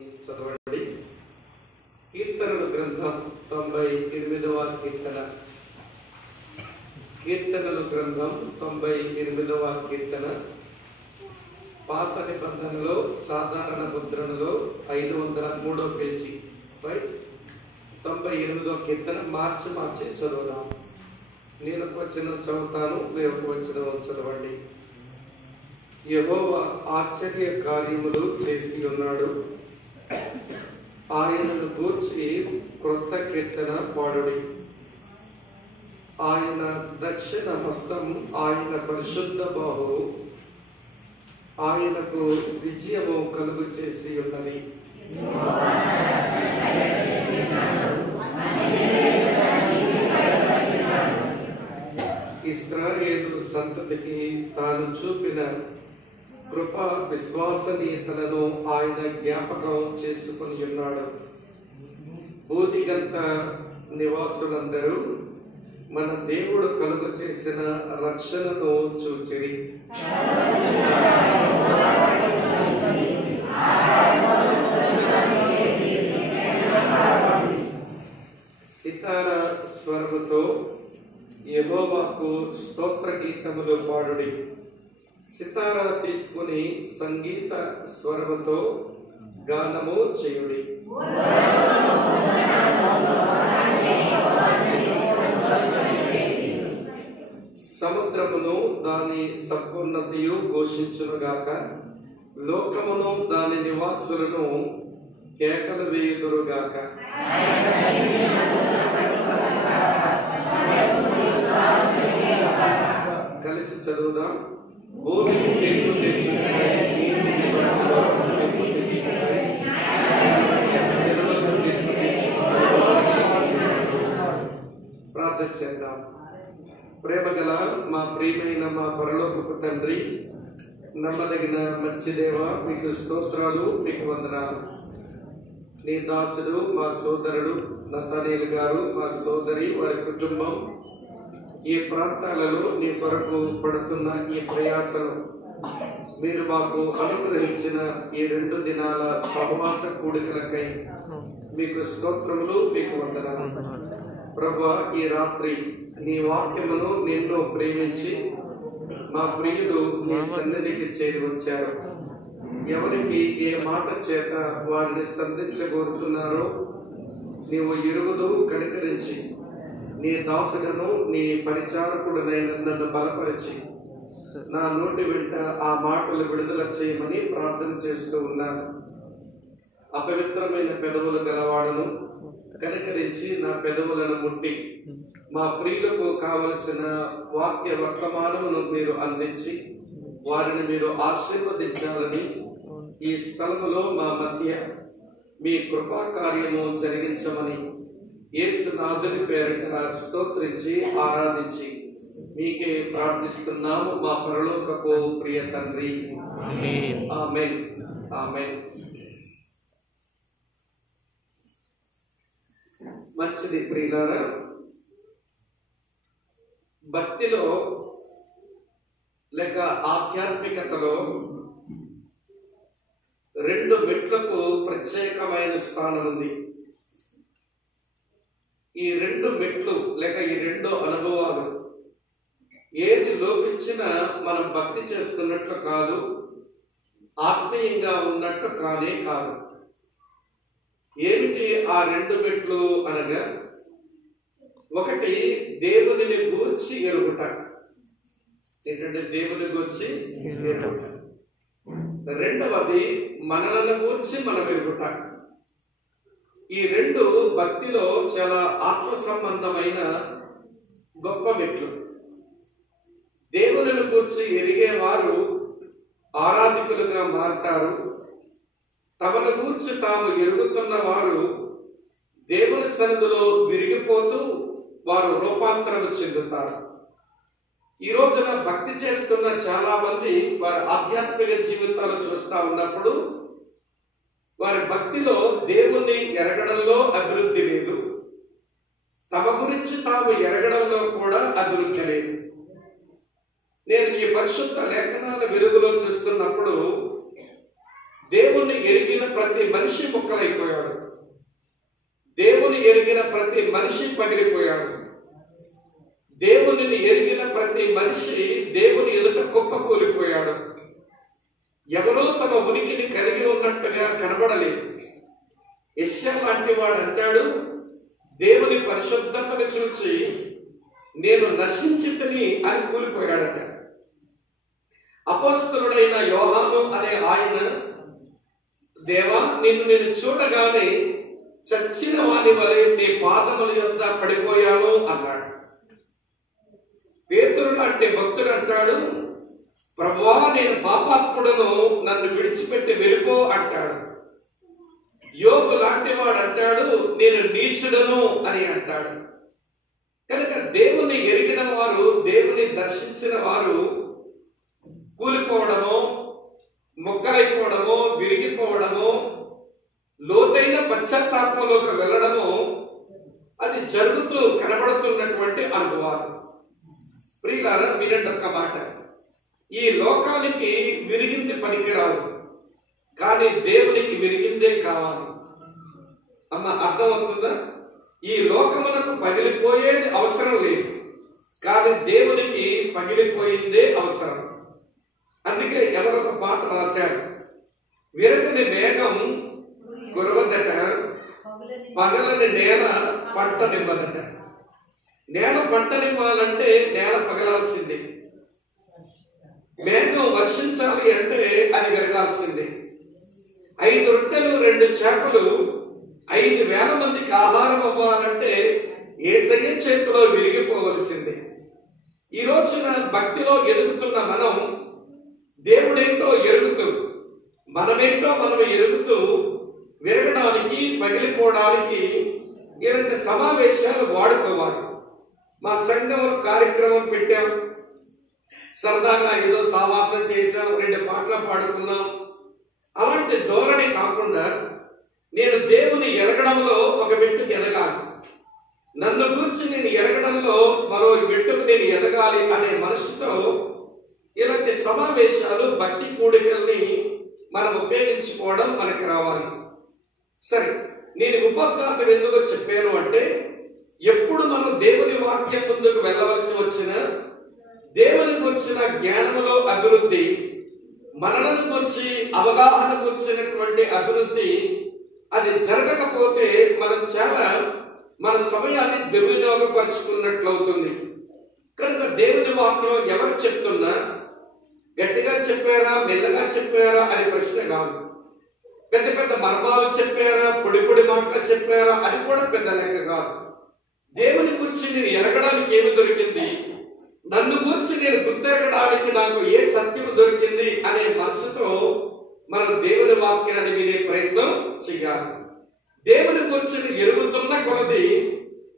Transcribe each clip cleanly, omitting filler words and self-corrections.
చదవండి. కీర్తనల గ్రంథం 98వ కీర్తన. కీర్తనల గ్రంథం 98వ కీర్తన. పాత నిబంధనలో సాధారణ ముద్రణలో 503వ పేజీ పై 98వ కీర్తన మార్చి చదువుదాం. నేను ఒక వచనం చదువుతాను, మీరు ఒక వచనం చదవండి. యెహోవా ఆశ్చర్య కార్యములు చేసి ఉన్నాడు, ఆయనను గూర్చి క్రొత్త కీర్తన పాడుడి. ఆయన దక్షిణ హస్తం, ఆయన పరిశుద్ధ బాహువు ఆయనకు విజయము కలుగు చేసి ఉన్నది. ఇశ్రాయేలు సంతతికి తాను చూపిన కృప విశ్వసనీయతలను ఆయన జ్ఞాపకం చేసుకుని ఉన్నాడు. భూదిగంత నివాసులందరూ మన దేవుడు కలుగు చేసిన రక్షణను చూచిరి. సితార స్వరముతో యెహోవాకు స్తోత్ర గీతములు పాడుడి. సితారా తీసుకుని సంగీత స్వరముతో గానము చేయుడి. సముద్రమును దాని సంపూర్ణతయు ఘోషించునుగాక, లోకమును దాని నివాసులను కేకలు వేయుదురుగాక. కలిసి చదువుదాం. ప్రార్థన చేద్దాం. ప్రేమగల మా ప్రియమైన మా పరలోకపు తండ్రి, నమ్మదగిన మంచి దేవ, మీకు స్తోత్రాలు, మీకు వందనాలు. నీ దాసుడు మా సోదరుడు నతనీల్ గారు, మా సోదరి, వారి కుటుంబం ఈ ప్రాంతాలలో నీ కొరకు పడుతున్న ఈ ప్రయాసలు మీరు మాకు అనుగ్రహించిన ఈ 2 దినాల సహవాస కూడికలకై మీకు స్తోత్రములు, మీకు వందనాలు. ప్రభువా, ఈ రాత్రి నీ వాక్యమును నిన్ను ప్రేమించి మా ప్రియులు నీ సన్నిధికి చేరి వచ్చారు. ఎవరికి ఏ మాట చేత వారిని సంధించగోరుతున్నారో నీవు ఎరుగుదు కనికరించి నీ దాసులను నీ పరిచారకుడనైన నన్ను బలపరిచి నా నోటి వెంట ఆ మాటలు విడుదల చేయమని ప్రార్థన చేస్తూ ఉన్నాను. అపవిత్రమైన పెదవులు గలవాడను, కనికరించి నా పెదవులను ముట్టి మా ప్రియులకు కావలసిన వాక్య వర్తమానమును మీరు అందించి వారిని మీరు ఆశీర్వదించాలని ఈ స్థలములో మా మధ్య మీ కృపా కార్యము జరిగించమని యేసునాథుని పేరిట స్తోత్రించి ఆరాధించి మీకే ప్రార్థిస్తున్నాము మా పరలోకపు ప్రియ తండ్రి. ఆమేన్. ఆమేన్. మంచిది ప్రియులారా, భక్తిలో లేక ఆధ్యాత్మికతలో 2 మెట్లకు ప్రత్యేకమైన స్థానం ఉంది. ఈ 2 మెట్లు లేక ఈ 2 అనుభవాలు ఏది లోపించినా మనం భక్తి చేస్తున్నట్లు కాదు, ఆత్మీయంగా ఉన్నట్టు కానే కాదు. ఏమిటి ఆ 2 మెట్లు అనగా, ఒకటి దేవునిని గూర్చి ఎరుగుట. ఏంటంటే దేవుని గూర్చి ఎరుగుట. రెండవది మనలను గూర్చి మనం ఎరుగుట. ఈ 2 భక్తిలో చాలా ఆత్మ సంబంధమైన గొప్ప మెట్లు. దేవుని గురించి ఎరిగేవారు ఆరాధికులుగా మారతారు. తమను గూర్చి తాము ఎరుగుతున్న వారు దేవుని సన్నిధిలో విరిగిపోతూ వారు రూపాంతరం చెందుతారు. ఈ రోజున భక్తి చేస్తున్న చాలా మంది వారి ఆధ్యాత్మిక జీవితాలు చూస్తా ఉన్నప్పుడు వారి భక్తిలో దేవుణ్ణి ఎరగడంలో అభివృద్ధి లేదు, తమ గురించి తాము ఎరగడంలో కూడా అభివృద్ధి లేదు. నేను ఈ పరిశుద్ధ లేఖనాల వెలుగులో చూస్తున్నప్పుడు దేవుని ఎరిగిన ప్రతి మనిషి ముక్కలైపోయాడు. దేవుని ఎరిగిన ప్రతి మనిషి పగిలిపోయాడు. దేవునిని ఎరిగిన ప్రతి మనిషి దేవుని ఎదుట కుప్పకూలిపోయాడు. ఎవరో తమ ఉనికిని కలిగి ఉన్నట్టుగా కనబడలేదు. యెషయా లాంటి వాడు అంటాడు, దేవుని పరిశుద్ధతను చూసి నేను నశించితిని అని కూలిపోయాడట. అపోస్తలుడైన యోహాను అనే ఆయన, దేవా నిన్ను నేను చూడగానే చచ్చిన వాని వలె నీ పాదముల యొద్ద పడిపోయాను అన్నాడు. పేతురు లాంటి భక్తుడు అంటాడు, ప్రభువా నేను పాపాత్ముడను, నన్ను విడిచిపెట్టి వెళ్ళిపో అంటాడు. యోబు లాంటి వాడు అంటాడు, నేను నీచుడను అని అంటాడు. కనుక దేవుని ఎరిగిన వారు, దేవుని దర్శించిన వారు కూలిపోవడమో, ముక్కలైపోవడమో, విరిగిపోవడమో, లోతైన పశ్చాత్తాపంలోకి వెళ్ళడమో అది జరుగుతూ కనబడుతున్నటువంటి అనుభవాలు. ప్రియులారా, వినండి ఒక్క మాట. ఈ లోకానికి విరిగింది పనికిరాదు, కానీ దేవునికి విరిగిందే కావాలి. అమ్మ, అర్థమవుతుందా? ఈ లోకమునకు పగిలిపోయేది అవసరం లేదు, కానీ దేవునికి పగిలిపోయిందే అవసరం. అందుకే ఎవరొక పాట రాశారు, విరగని మేఘం కురవదట, పగలని నేల పంటనివ్వదట. నేల పంటనివ్వాలంటే నేల పగలాల్సిందే. మేఘం వర్షించాలి అంటే అది విరగాల్సిందే. 5 రొట్టెలు 2 చేపలు 5,000 మందికి ఆహారం అవ్వాలంటే యేసయ్య చేతిలో విరిగిపోవలసిందే. ఈ రోజున భక్తిలో ఎదుగుతున్న మనం దేవుడేంటో ఎరుగుతూ, మనమేంటో మనం ఎరుగుతూ విరగడానికి, పగిలిపోవడానికి ఇలాంటి సమావేశాలు వాడుకోవాలి. మా సంఘంలో కార్యక్రమం పెట్టాం, సరదాగా ఏదో సావాసం చేశాం, 2 పాటలు పాడుకున్నాం. అలాంటి ధోరణి కాకుండా నేను దేవుని ఎరగడంలో ఒక మెట్టుకు ఎదగాలి, నన్ను గురించి నేను ఎరగడంలో మరో మెట్టుకు నేను ఎదగాలి అనే మనసుతో ఇలాంటి సమావేశాలు, భక్తి కూడికల్ని మనం ఉపయోగించుకోవడం మనకి రావాలి. సరే, నేను ఉపఘాతం ఎందుకు చెప్పాను అంటే, ఎప్పుడు మనం దేవుని వాక్యం ముందుకు వెళ్ళవలసి వచ్చినా, దేవుని గురించిన జ్ఞానంలో అభివృద్ధి, మనలను గురించి అవగాహన గురించినటువంటి అభివృద్ధి అది జరగకపోతే మనం చాలా మన సమయాన్ని దుర్వినియోగపరుచుకున్నట్లు అవుతుంది. కనుక దేవుని వాక్యం ఎవరు చెప్తున్నా గట్టిగా చెప్పారా, మెల్లగా చెప్పారా అని ప్రశ్న కాదు. పెద్ద పెద్ద మర్మాలు చెప్పారా, పొడి పొడి మాటలు చెప్పారా అది కూడా పెద్ద లెక్క కాదు. దేవుని గురించి నేను ఎరగడానికి ఏమి దొరికింది, నన్ను గురించి నేను గుర్తెరగడానికి నాకు ఏ సత్యం దొరికింది అనే మనసుతో మనం దేవుని వాక్యాన్ని వినే ప్రయత్నం చేయాలి. దేవుని గురించి ఎరుగుతున్న కొలది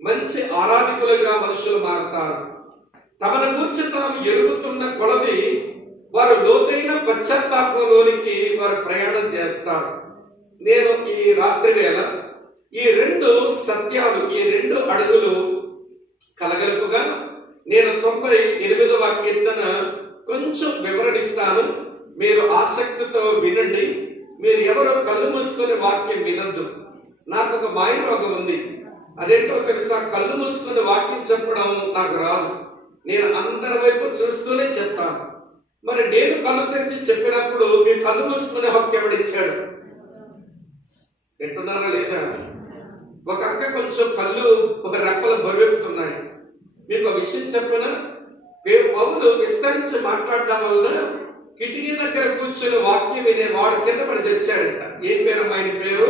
మంచి ఆరాధికులుగా మనుషులు మారుతారు. తమను గురించి తాము ఎరుగుతున్న కొలది వారు లోతైన పశ్చాత్తాపంలోనికి వారు ప్రయాణం చేస్తారు. నేను ఈ రాత్రి వేళ ఈ 2 సత్యాలు, ఈ 2 అడుగులు కలగలుపుగా నేను 98వ కీర్తన కొంచెం వివరణిస్తాను. మీరు ఆసక్తితో వినండి. మీరు ఎవరో కళ్ళు మూసుకొని వాక్యం వినద్దు. నాకు ఒక మాయ రోగం ఉంది. అదేంటో తెలుసా? కళ్ళు మూసుకొని వాక్యం చెప్పడం నాకు రాదు. నేను అందరి వైపు చూస్తూనే చెప్తాను. మరి నేను కళ్ళు తెరిచి చెప్పినప్పుడు మీ కళ్ళు మూసుకునే హక్కు ఎవడిచ్చాడు? వింటున్నారా లేదా? ఒక అక్క కొంచెం కళ్ళు ఒక రెప్పలు బరువెక్కుతున్నాయి. మీకు ఒక విషయం చెప్పిన, పౌలు విస్తరించి మాట్లాడడం వలన కిటికీ దగ్గర కూర్చొని వాక్యం వినే వాడు కింద పడి చచ్చాడంట. ఏం పేరు? ఆయన పేరు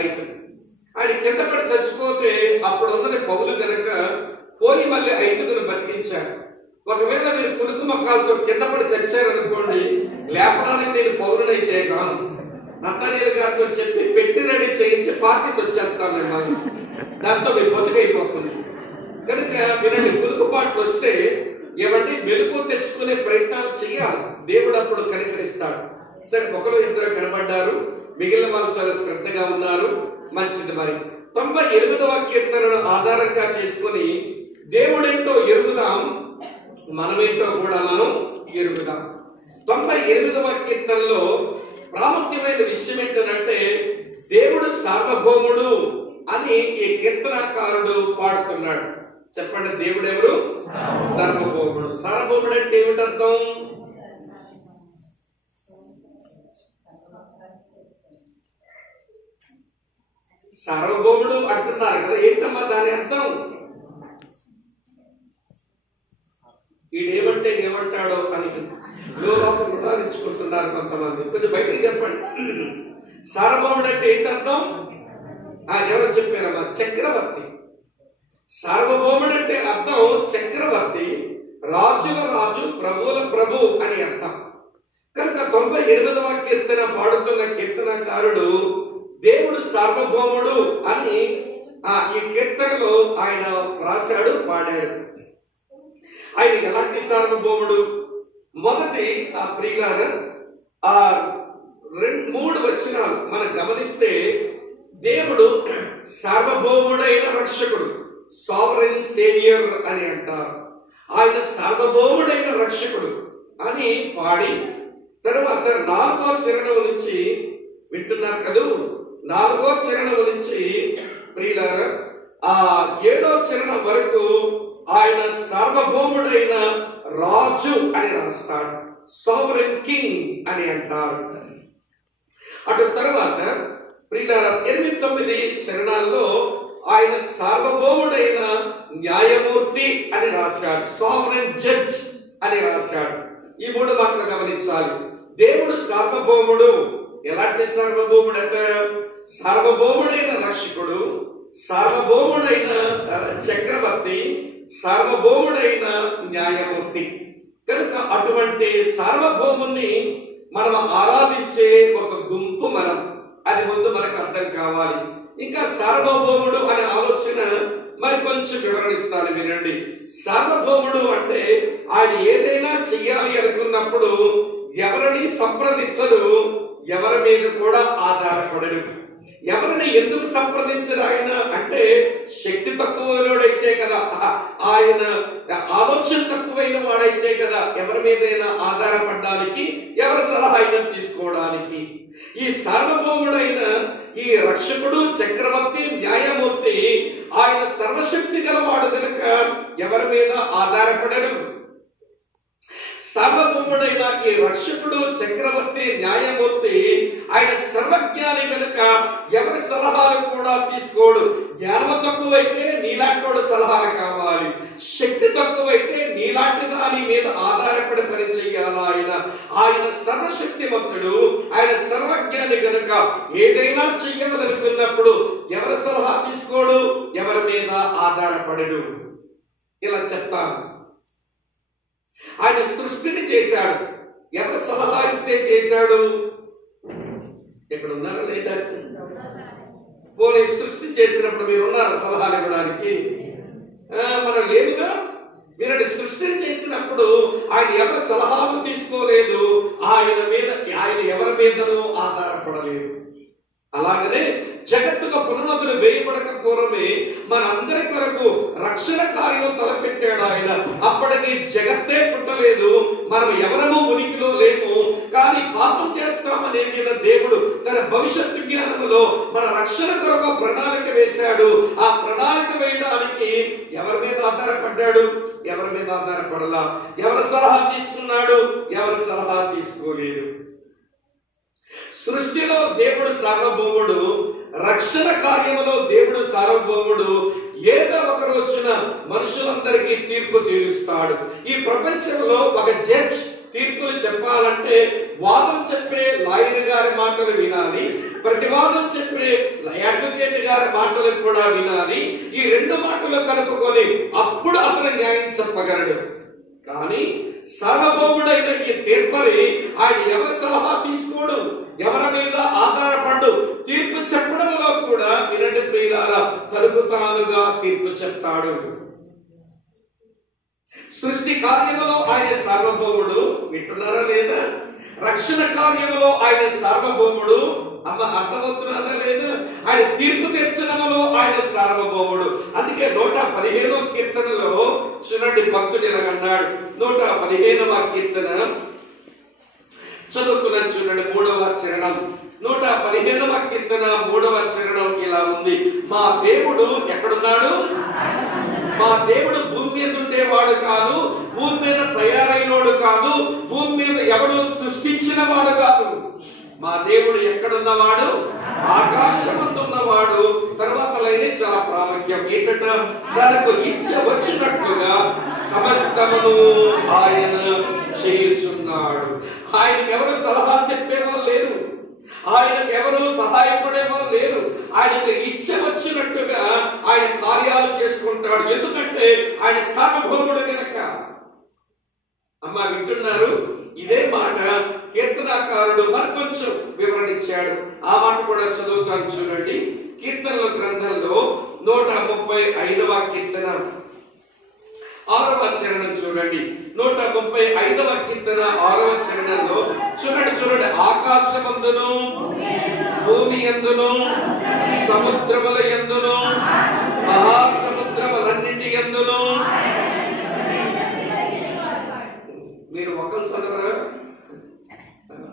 ఐదు. ఆయన కింద పడి చచ్చిపోతే అప్పుడు ఉన్నది పౌలు గనక పోయి మళ్ళీ 5గురు బతికించాడు. ఒకవేళ మీరు పులుకు మొక్కలతో కింద పడి చచ్చారనుకోండి, లేపడానికి నేను పౌరునైతే కాను. నత్తనీయుల గారితో చెప్పి పెట్టి రెడీ చేయించి పార్టీస్ వచ్చేస్తాను నేను, దాంతో మీ బతుకైపోతుంది. కనుక వినండి, పులుకుపాట్లు వస్తే ఏమంటే మెలుపు తెచ్చుకునే ప్రయత్నాలు చేయాలి. దేవుడు అప్పుడు కనికరిస్తాడు. సరే, 1-2 కనబడ్డారు, మిగిలిన వాళ్ళు చాలా శ్రద్ధగా ఉన్నారు, మంచిది. మరి 98వ కీర్తనను ఆధారంగా చేసుకుని దేవుడేంటో ఎరుగుదాం, మనమేంటో కూడా మనం ఎరుగుదాం. 98వ కీర్తనలో ప్రాముఖ్యమైన విషయం ఏంటంటే దేవుడు సార్వభౌముడు అని ఈ కీర్తనకారుడు పాడుతున్నాడు. చెప్పండి, దేవుడు ఎవరు? సార్వభౌముడు. సార్వభౌముడు అంటే ఏమిటి అర్థం? సార్వభౌముడు అంటున్నారు కదా, ఏంటమ్మా దాని అర్థం? ఈడేమంటే ఏమంటాడో అని ఉదాహరించుకుంటున్నారు కొంతమంది. కొంచెం బయటికి చెప్పండి. సార్వభౌముడు అంటే ఏంటర్థం? ఎవరు చెప్పారమ్మా? చక్రవర్తి. సార్వభౌముడు అంటే అర్థం చక్రవర్తి, రాజుల రాజు, ప్రభువుల ప్రభు అని అర్థం. కనుక 98వ కీర్తన పాడుతున్న కీర్తనకారుడు దేవుడు సార్వభౌముడు అని ఈ కీర్తనలో ఆయన రాశాడు, పాడాడు. ఆయన ఎలాంటి సార్వభౌముడు? మొదటి ప్రియులారా 3 వచనాలు మనం గమనిస్తే దేవుడు సార్వభౌముడైన రక్షకుడు, సావరెన్ సేవియర్ అని అంటారు. ఆయన సార్వభౌముడైన రక్షకుడు అని పాడి తర్వాత 4వ చరణం నుంచి వింటున్నారు కదా, 4వ చరణం నుంచి ప్రియులారా 7వ చరణం వరకు ఆయన సార్వభౌముడైన రాజు అని రాస్తాడు, సావరెన్ కింగ్ అని అంటారు. అటు తర్వాత ప్రియులారా 8-9 చరణాల్లో ఆయన సార్వభౌముడైన న్యాయమూర్తి అని రాశాడు, సావరెన్ జడ్జ్ అని రాశాడు. ఈ 3 మాటలు గమనించాలి. దేవుడు సార్వభౌముడు. ఎలాంటి సార్వభౌముడు అంటే సార్వభౌముడైన రక్షకుడు, సార్వభౌముడైన చక్రవర్తి, సార్వభౌముడైన న్యాయమూర్తి. కనుక అటువంటి సార్వభౌముని మనం ఆరాధించే ఒక గుంపు మనం. అది ముందు మనకు అర్థం కావాలి. ఇంకా సార్వభౌముడు అనే ఆలోచన మరి కొంచెం వివరణిస్తాను, వినండి. సార్వభౌముడు అంటే ఆయన ఏదైనా చెయ్యాలి అనుకున్నప్పుడు ఎవరిని సంప్రదించడు, ఎవరి మీద కూడా ఆధారపడడు. ఎవరిని ఎందుకు సంప్రదించరు ఆయన అంటే శక్తి తక్కువైనవాడైతే కదా, ఆయన ఆలోచన తక్కువైన వాడైతే కదా ఎవరి మీదైనా ఆధారపడడానికి, ఎవరి సలహా అయినా తీసుకోవడానికి. ఈ సార్వభౌముడైన ఈ రక్షకుడు, చక్రవర్తి, న్యాయమూర్తి ఆయన సర్వశక్తి గలవాడు కనుక ఎవరి మీద ఆధారపడడు. సార్వభౌముడైన ఈ రక్షకుడు, చక్రవర్తి, న్యాయమూర్తి ఆయన సర్వజ్ఞాని కనుక ఎవరి సలహాలు కూడా తీసుకోడు. జ్ఞానం తక్కువైతే నీలాంటి సలహాలు కావాలి, శక్తి తక్కువైతే నీలాంటి దాని మీద ఆధారపడి పని చెయ్యాలా. ఆయన సర్వశక్తిమంతుడు, ఆయన సర్వజ్ఞాని కనుక ఏదైనా చెయ్యాలనుకున్నప్పుడు ఎవరి సలహా తీసుకోడు, ఎవరి మీద ఆధారపడడు. ఇలా చెప్తాను. ఆయన సృష్టిని చేశాడు, ఎవరు సలహా ఇస్తే చేశాడు? ఇక్కడ ఉన్నారా లేదా? పోనీ సృష్టి చేసినప్పుడు మీరు ఉన్నారా సలహాలు ఇవ్వడానికి? మనం లేదుగా. మీరు సృష్టిని చేసినప్పుడు ఆయన ఎవరి సలహాలు తీసుకోలేదు, ఆయన ఎవరి మీదనూ ఆధారపడలేదు. అలాగనే జగత్తుగా పునాదులు వేయబడక పూర్వమే మనందరి కొరకు రక్షణ కార్యం తలపెట్టాడు ఆయన. అప్పటికి జగత్తే పుట్టలేదు, మనం ఎవరమూ ఉనికిలో లేము. కానీ పాపం చేస్తామనే దేవుడు తన భవిష్యత్తు జ్ఞానంలో మన రక్షణ కొరకు ప్రణాళిక వేశాడు. ఆ ప్రణాళిక వేయడానికి ఎవరి మీద ఆధారపడ్డాడు? ఎవరి మీద ఆధారపడలా. ఎవరి సలహా తీసుకున్నాడు? ఎవరి సలహా తీసుకోలేదు. సృష్టిలో దేవుడు సార్వభౌముడు, రక్షణ కార్యములో దేవుడు సార్వభౌముడు. ఏదో ఒక రోజున మనుషులందరికీ తీర్పు తీరుస్తాడు. ఈ ప్రపంచంలో ఒక జడ్జ్ తీర్పులు చెప్పాలంటే వాదం చెప్పే లాయర్ గారి మాటలు వినాలి, ప్రతివాదం చెప్పే అడ్వకేట్ గారి మాటలు కూడా వినాలి. ఈ 2 మాటలు కలుపుకొని అప్పుడు అతను న్యాయం చెప్పగలడు. కానీ సార్వభౌముడైన ఈ తీర్పని ఆయన ఎవరి సలహా తీసుకోడు, ఎవరి మీద ఆధారపడు. తీర్పు చెప్పడంలో కూడా వినండి ప్రియులారా, తనకు తానుగా తీర్పు చెప్తాడు. సృష్టి కార్యములో ఆయన సార్వభౌముడు, వింటున్నారా లేదా? రక్షణ కార్యములో ఆయన సార్వభౌముడు. అర్థమవుతున్నారా లేదా? ఆయన తీర్పు తీర్చడంలో ఆయన సార్వభౌముడు. అందుకే 115వ కీర్తనలో చూడండి, భక్తుడు ఇలాగన్నాడు. 115వ కీర్తన చదువుకున్నాను చూడండి. 3వ చరణం 115వ కీర్తన 3వ చరణం ఇలా ఉంది. మా దేవుడు ఎక్కడున్నాడు? మా దేవుడు భూమి మీద ఉండేవాడు కాదు, భూమి మీద తయారైనోడు కాదు, భూమి మీద ఎవడు సృష్టించిన వాడు కాదు. మా దేవుడు ఎక్కడున్నవాడు? ఆకాశమందున్నవాడు. తర్వాత లైనే చాలా ప్రాముఖ్యం ఏంటంటే, తనకు ఇచ్చ వచ్చినట్లుగా సమస్తమును ఆయన చేయుచున్నాడు. ఆయనకి ఎవరు సలహా చెప్పేవాళ్ళు లేరు, ఆయనకు ఎవరు సహాయపడేవారు లేరు. ఆయనకు ఇచ్చ వచ్చినట్టుగా ఆయన కార్యాలు చేసుకుంటాడు. ఎందుకంటే ఆయన సార్వభౌముడు కనుక. అమ్మా వింటున్నారు? ఇదే మాట కీర్తనాకారుడు మరికొంచెం వివరణించాడు. ఆ మాట కూడా చదువుతాను చూడండి. కీర్తనల గ్రంథంలో 135వ కీర్తన 6వ చరణం చూడండి. 135వ కీర్తన 6వ చరణంలో చూడండి. ఆకాశమందును భూమి యందును సముద్రముల యందును మహాసముద్రములన్నిటి యందును. మీరు ఒకరు చదవరా?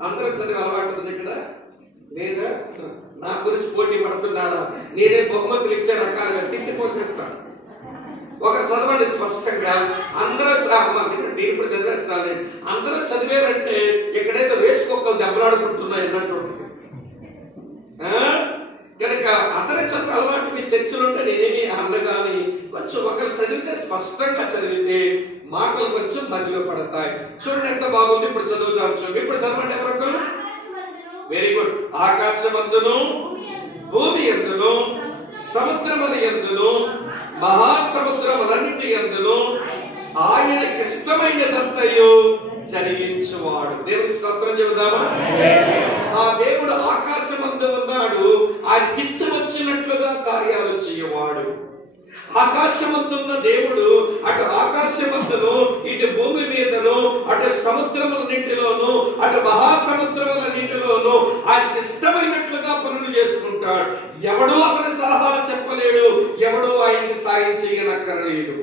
అందరూ చదివే అలవాటు ఉంది ఇక్కడ లేదా? నా గురించి పోటీ పడుతున్నారా? నేనే బహుమతులు ఇచ్చే రకాలుగా తిట్టి పోసేస్తాను. ఒక చదవండి స్పష్టంగా. అందరూ నేను ఇప్పుడు చదివేస్తాను. అందరూ చదివారంటే ఎక్కడైతే వేసుకోకలు దెబ్బలాడుకుంటున్నాయి అన్నట్టు కనుక అందరూ చదివే అలవాటు మీ చర్చలు ఉంటే నేనేమి అన్నగాని కొంచెం ఒకరు చదివితే స్పష్టంగా చదివితే మాటలు కొంచెం మధ్యలో పడతాయి. చూడండి ఎంత బాగుంది. ఇప్పుడు చదువుతాను చూడండి. ఇప్పుడు చదవండి ఎవరొకరు. Very good. ఆకాశమందును భూమి యందును సముద్రముల యందును మహాసముద్రములన్నిటి యందును ఆయనకి ఇష్టమైనదంతయు జరిగించువాడు. దేవునికి స్తోత్రం చెబుదామా? ఆ దేవుడు ఆకాశమందు ఉన్నాడు. ఆయనకి ఇచ్చ వచ్చినట్లుగా కార్యాలు చేయవాడు. ఆకాశమందున్న దేవుడు అటు ఆకాశమందును ఇటు భూమి మీదను అటు సముద్రముల నీటిలోను అటు మహాసముద్రముల నీటిలోను ఆయనకి ఇష్టమైనట్లుగా పనులు చేసుకుంటాడు. ఎవడూ అతని సలహాలు చెప్పలేడు, ఎవడూ ఆయనకి సాయం చేయనక్కర్లేదు.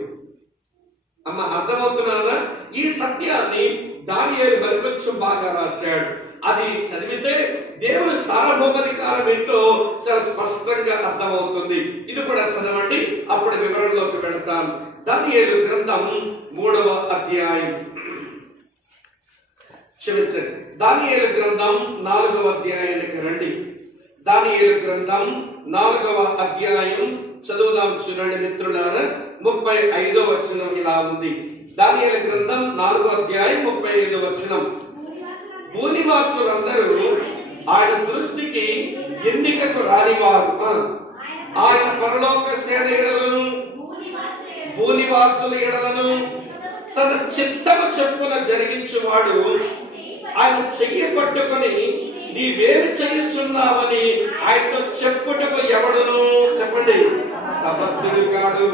అమ్మ అర్థమవుతున్నారా? ఈ సత్యాన్ని దానియేలు మరికొంచెం బాగా రాశాడు. అది చదివితే దేవుని సార్వభౌమాధికారం ఏంటో చాలా స్పష్టంగా అర్థమవుతుంది. ఇది కూడా చదవండి, అప్పుడు వివరణలోకి వెళ్తాను. దానియేలు గ్రంథం 3వ అధ్యాయం, క్షమించండి, దానియేలు గ్రంథం 4వ అధ్యాయానికి రండి. దానియేలు గ్రంథం 4వ అధ్యాయం చదువుదాం చూడండి మిత్రులారా. 35వ వచనం ఇలా ఉంది. దానియేలు గ్రంథం 4వ అధ్యాయం 35వ వచనం. భూనివాసులందరూ ఆయన దృష్టికి ఎన్నికకు రానివారు. ఆయన పరలోక సేన ఎడలను భూనివాసుల ఎడలను తన చిత్తము చెప్పున జరిగించువాడు. ఆయన చెయ్యి పట్టుకొని నీవేమి చేయుచున్నావని ఆయనతో చెప్పుటకు ఎవడును చెప్పండి సమర్థుడు కాడు.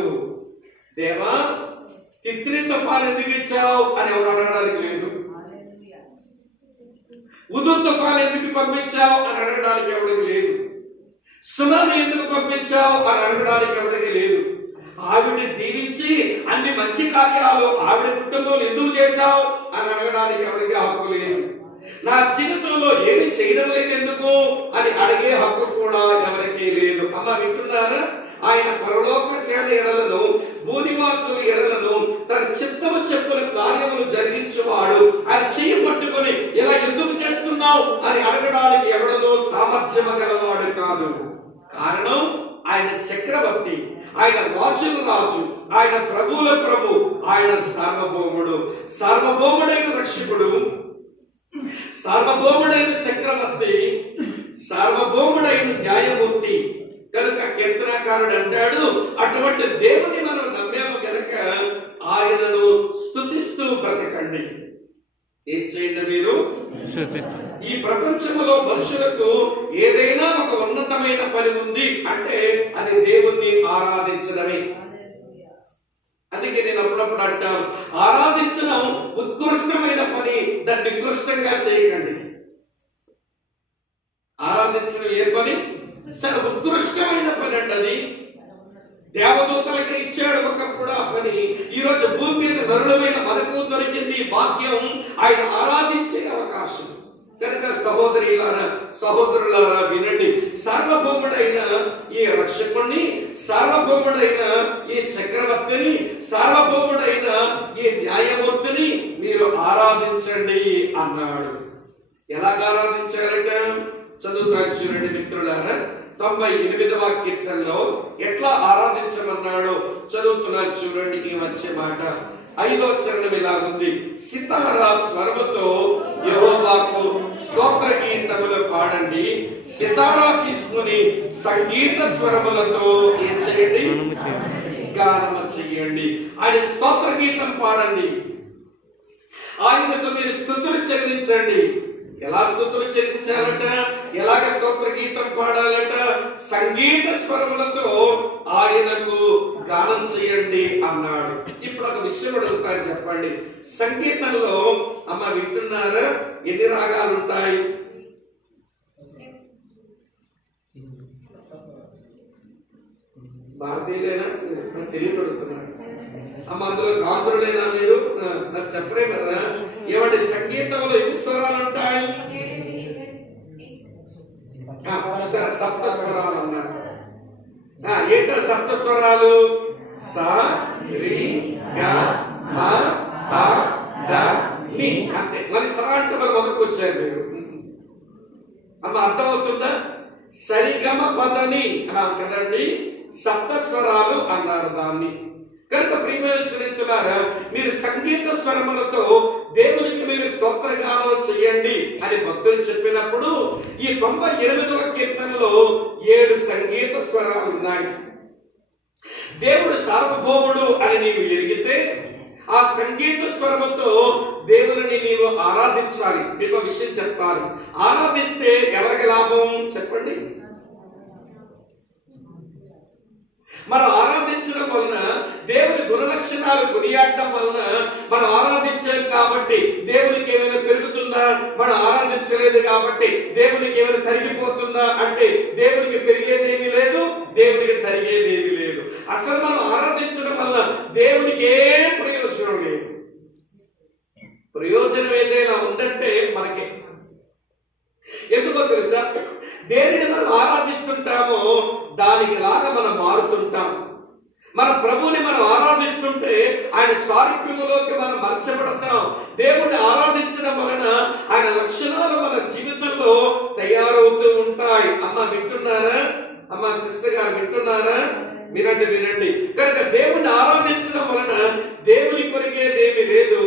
దేవా తిత్లీ తుఫాను ఎందుకు ఇచ్చావు అని ఎవరు అడగడానికి లేదు. ఉదు తుఫాను ఎందుకు పంపించావు అని అడగడానికి ఎవరికి లేదు. సునామీ ఎందుకు పంపించావు అని అడగడానికి ఎవరికి లేదు. ఆవిడని దీవించి అన్ని మంచి కార్యాలు ఆవిడ కుటుంబంలో ఎందుకు చేశావు అని అడగడానికి ఎవరికి హక్కు లేదు. నా జీవితంలో ఏమి చేయడం లేదు ఎందుకు అని అడిగే హక్కు కూడా ఎవరికీ లేదు. అమ్మ వింటున్నారా? ఆయన పరలోక సేన ఎడలను భూనివాసుల ఎడలను తన చిత్తము చెప్పుల కార్యములు జరిగించువాడు. ఆయన చెయ్యి పట్టుకొని ఇలా ఎందుకు చేస్తున్నావు అని అడగడానికి ఎవడనో సామర్థ్యం గలవాడు కాదు. కారణం ఆయన చక్రవర్తి, ఆయన రాజుల రాజు, ఆయన ప్రభువుల ప్రభు, ఆయన సార్వభౌముడు, సార్వభౌముడైన రక్షకుడు, సార్వభౌముడైన చక్రవర్తి, సార్వభౌముడైన న్యాయమూర్తి. కనుక కీర్తనాకారుడు అంటాడు, అటువంటి దేవుని మనం నమ్మాము కనుక ఆయనను స్తుతిస్తూ బ్రతకండి. ఏం చేయండి మీరు? ఈ ప్రపంచంలో మనుషులకు ఏదైనా ఒక ఉన్నతమైన పని ఉంది అంటే అది దేవుణ్ణి ఆరాధించడమే. అందుకే నేను అప్పుడప్పుడు అంటాను, ఆరాధించడం ఉత్కృష్టమైన పని, దాన్ని నికృష్టంగా చేయకండి. ఆరాధించడం ఏ పని? చాలా ఉత్కృష్టమైన పని అండి. అది దేవదూతలకి ఇచ్చాడు ఒకప్పుడు ఆ పని. ఈ రోజు భూమి మీద నరులమైన మనకు దొరికింది భాగ్యం, ఆయన ఆరాధించే అవకాశం. కనుక సహోదరులారా వినండి, సార్వభౌముడైన ఈ రక్షకుణ్ణి, సార్వభౌముడైన ఈ చక్రవర్తిని, సార్వభౌముడైన ఈ న్యాయమూర్తిని మీరు ఆరాధించండి అన్నాడు. ఎలాగ ఆరాధించారట? చదువుతాను చూడండి మిత్రులారా. 98వ కీర్తనలో ఎట్లా ఆరాధించమన్నాడో చదువుతున్నాను చూడండి. ఈ మంచి మాట 5వ చరణం ఇలాగుంది: సితార స్వరముతో యెహోవాకు స్తోత్ర గీతములు పాడండి. సితారా తీసుకుని సంగీత స్వరములతో ఏం చేయండి? గానము చెయ్యండి. ఆయన స్తోత్ర గీతం పాడండి. ఆయనకు మీరు స్తుతులు చెల్లించండి. ఎలా స్తుతులు చెల్లించాలట? ఎలాగ స్తోత్ర గీతం పాడాలట? సంగీత స్వరములతో ఆయనకు గానం చేయండి అన్నాడు. ఇప్పుడు ఒక విషయం అడుగుతాను, చెప్పండి. సంగీతంలో అమ్మ వింటున్నారా? ఎన్ని రాగాలు ఉంటాయి? భారతీయులేనా? తెలియపడుతున్నాడు అమ్మ. అందులో గాంధులేనా మీరు? నాకు చెప్పలే కదా. ఏమంటే సంగీతంలో ఎన్ని స్వరాలు ఉంటాయి? సప్త స్వరాలు అన్నారు. ఏంటో సప్త స్వరాలు? సా రి గ మ ప ద ని. అంతే. మరి సా అంటే మరి మొదటికి వచ్చారు మీరు. అమ్మ అర్థమవుతుందా? సరిగమ పదని కదండి, సప్త స్వరాలు అన్నారు దాన్ని. కనుక ప్రియమైన స్నేహితులారా, మీరు సంగీత స్వరములతో దేవునికి మీరు స్తోత్రగానం చేయండి అని భక్తులు చెప్పినప్పుడు ఈ 98వ కీర్తనలో 7 సంగీత స్వరాలు ఉన్నాయి. దేవుడు సార్వభౌముడు అని నీవు ఎరిగితే ఆ సంగీత స్వరముతో దేవుని నీవు ఆరాధించాలి. మీకు విషయం చెప్తాను. ఆరాధిస్తే ఎవరికి లాభం చెప్పండి? మనం ఆరాధించడం వలన, దేవుని గుణలక్షణాలు కొనియాడటం వలన మనం ఆరాధించాం కాబట్టి దేవునికి ఏమైనా పెరుగుతుందా? మనం ఆరాధించలేదు కాబట్టి దేవునికి ఏమైనా తరిగిపోతుందా అంటే దేవునికి పెరిగేదేమీ లేదు, దేవునికి తరిగేదేమీ లేదు. అసలు మనం ఆరాధించడం వల్ల దేవునికి ఏ ప్రయోజనం లేదు. ప్రయోజనం ఏదైనా ఉందంటే మనకే. ఎందుకో తెలుసా? దేనిని మనం ఆరాధిస్తుంటామో దానికి లాగా మనం మారుతుంటాం. మన ప్రభువుని మనం ఆరాధిస్తుంటే ఆయన సారూప్యములోకి మనం మార్చబడతాం. దేవుణ్ణి ఆరాధించడం వలన ఆయన లక్షణాలు మన జీవితంలో తయారవుతూ ఉంటాయి. అమ్మ వింటున్నారా? అమ్మ సిస్టర్ గారు వింటున్నారా? వినండి. కనుక దేవుణ్ణి ఆరాధించడం వలన దేవుని కొరిగేదేమీ లేదు.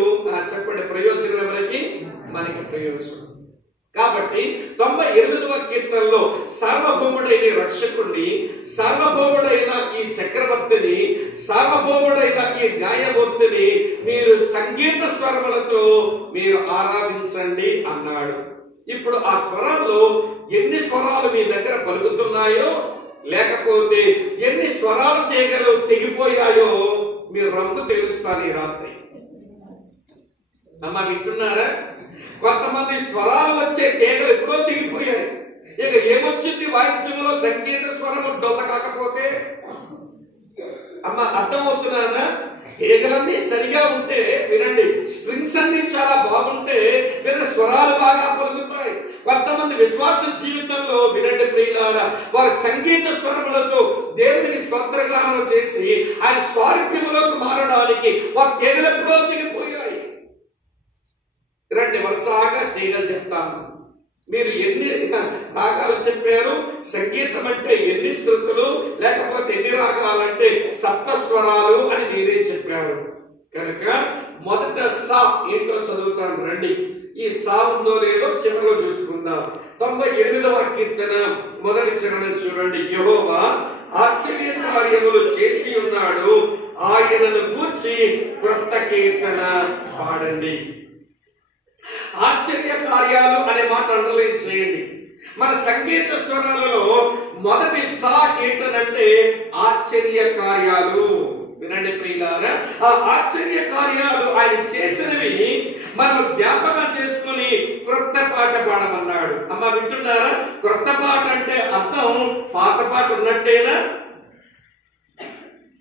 చెప్పండి, ప్రయోజనం ఎవరికి? మనకి ప్రయోజనం. కాబట్టి 98వ కీర్తనలో సార్వభౌముడైన రక్షకుడిని, సార్వభౌముడైన ఈ చక్రవర్తిని, సార్వభౌముడైన ఈ న్యాయమూర్తిని మీరు సంగీత స్వరములతో మీరు ఆరాధించండి అన్నాడు. ఇప్పుడు ఆ స్వరాల్లో ఎన్ని స్వరాలు మీ దగ్గర పలుకుతున్నాయో, లేకపోతే ఎన్ని స్వరాల తీగలు తెగిపోయాయో మీరు రంగు తెలుస్తారు ఈ రాత్రి. అమ్మ వింటున్నారా? కొంతమంది స్వరాలు వచ్చే తీగలు ఎప్పుడో తెగిపోయాయి. ఇక ఏమొచ్చింది వాయిద్యంలో? సంగీత స్వరము డొల్ల కాకపోతే. అమ్మ అర్థమవుతున్నారా? తీగలన్నీ సరిగా ఉంటే వినండి, స్ట్రింగ్స్ అన్ని చాలా బాగుంటే వినండి, స్వరాలు బాగా పలుకుతాయి. కొంతమంది విశ్వాస జీవితంలో వినండి ప్రియులారా, వారి సంగీత స్వరములతో దేవునికి స్తోత్రగానం చేసి ఆయన స్వారూప్యములోకి మారడానికి వారి తీగలు ఎప్పుడో తెగిపోయాయి. రండి వరుసగా తీగలు చెప్తాను. మీరు ఎన్ని రాగాలు చెప్పారు? సంగీతం అంటే ఎన్ని శృతులు, లేకపోతే ఎన్ని రాగాలంటే సప్త స్వరాలు అని మీరే చెప్పారు. కనుక మొదట సా ఏంటో చదువుతాను రండి. ఈ సా ఉందో లేదో చివరిలో చూసుకుందాం. 98వ కీర్తన మొదటి చరణం చూడండి. యెహోవా ఆశ్చర్య కార్యములు చేసి ఉన్నాడు, ఆయనను గూర్చి క్రొత్త కీర్తన పాడండి. ఆశ్చర్య కార్యాలు అనే మాట అండర్లైన్ చేయండి. మన సంగీత స్వరాలలో మొదటి సా ఏంటంటే ఆశ్చర్య కార్యాలు. వినండి ప్రియులారా, ఆ ఆశ్చర్య కార్యాలు ఆయన చేసినవి మనం జ్ఞాపకం చేసుకుని క్రొత్త పాట పాడమన్నాడు. అమ్మ వింటున్నారా? క్రొత్త పాట అంటే అర్థం పాత పాట ఉన్నట్టేనా?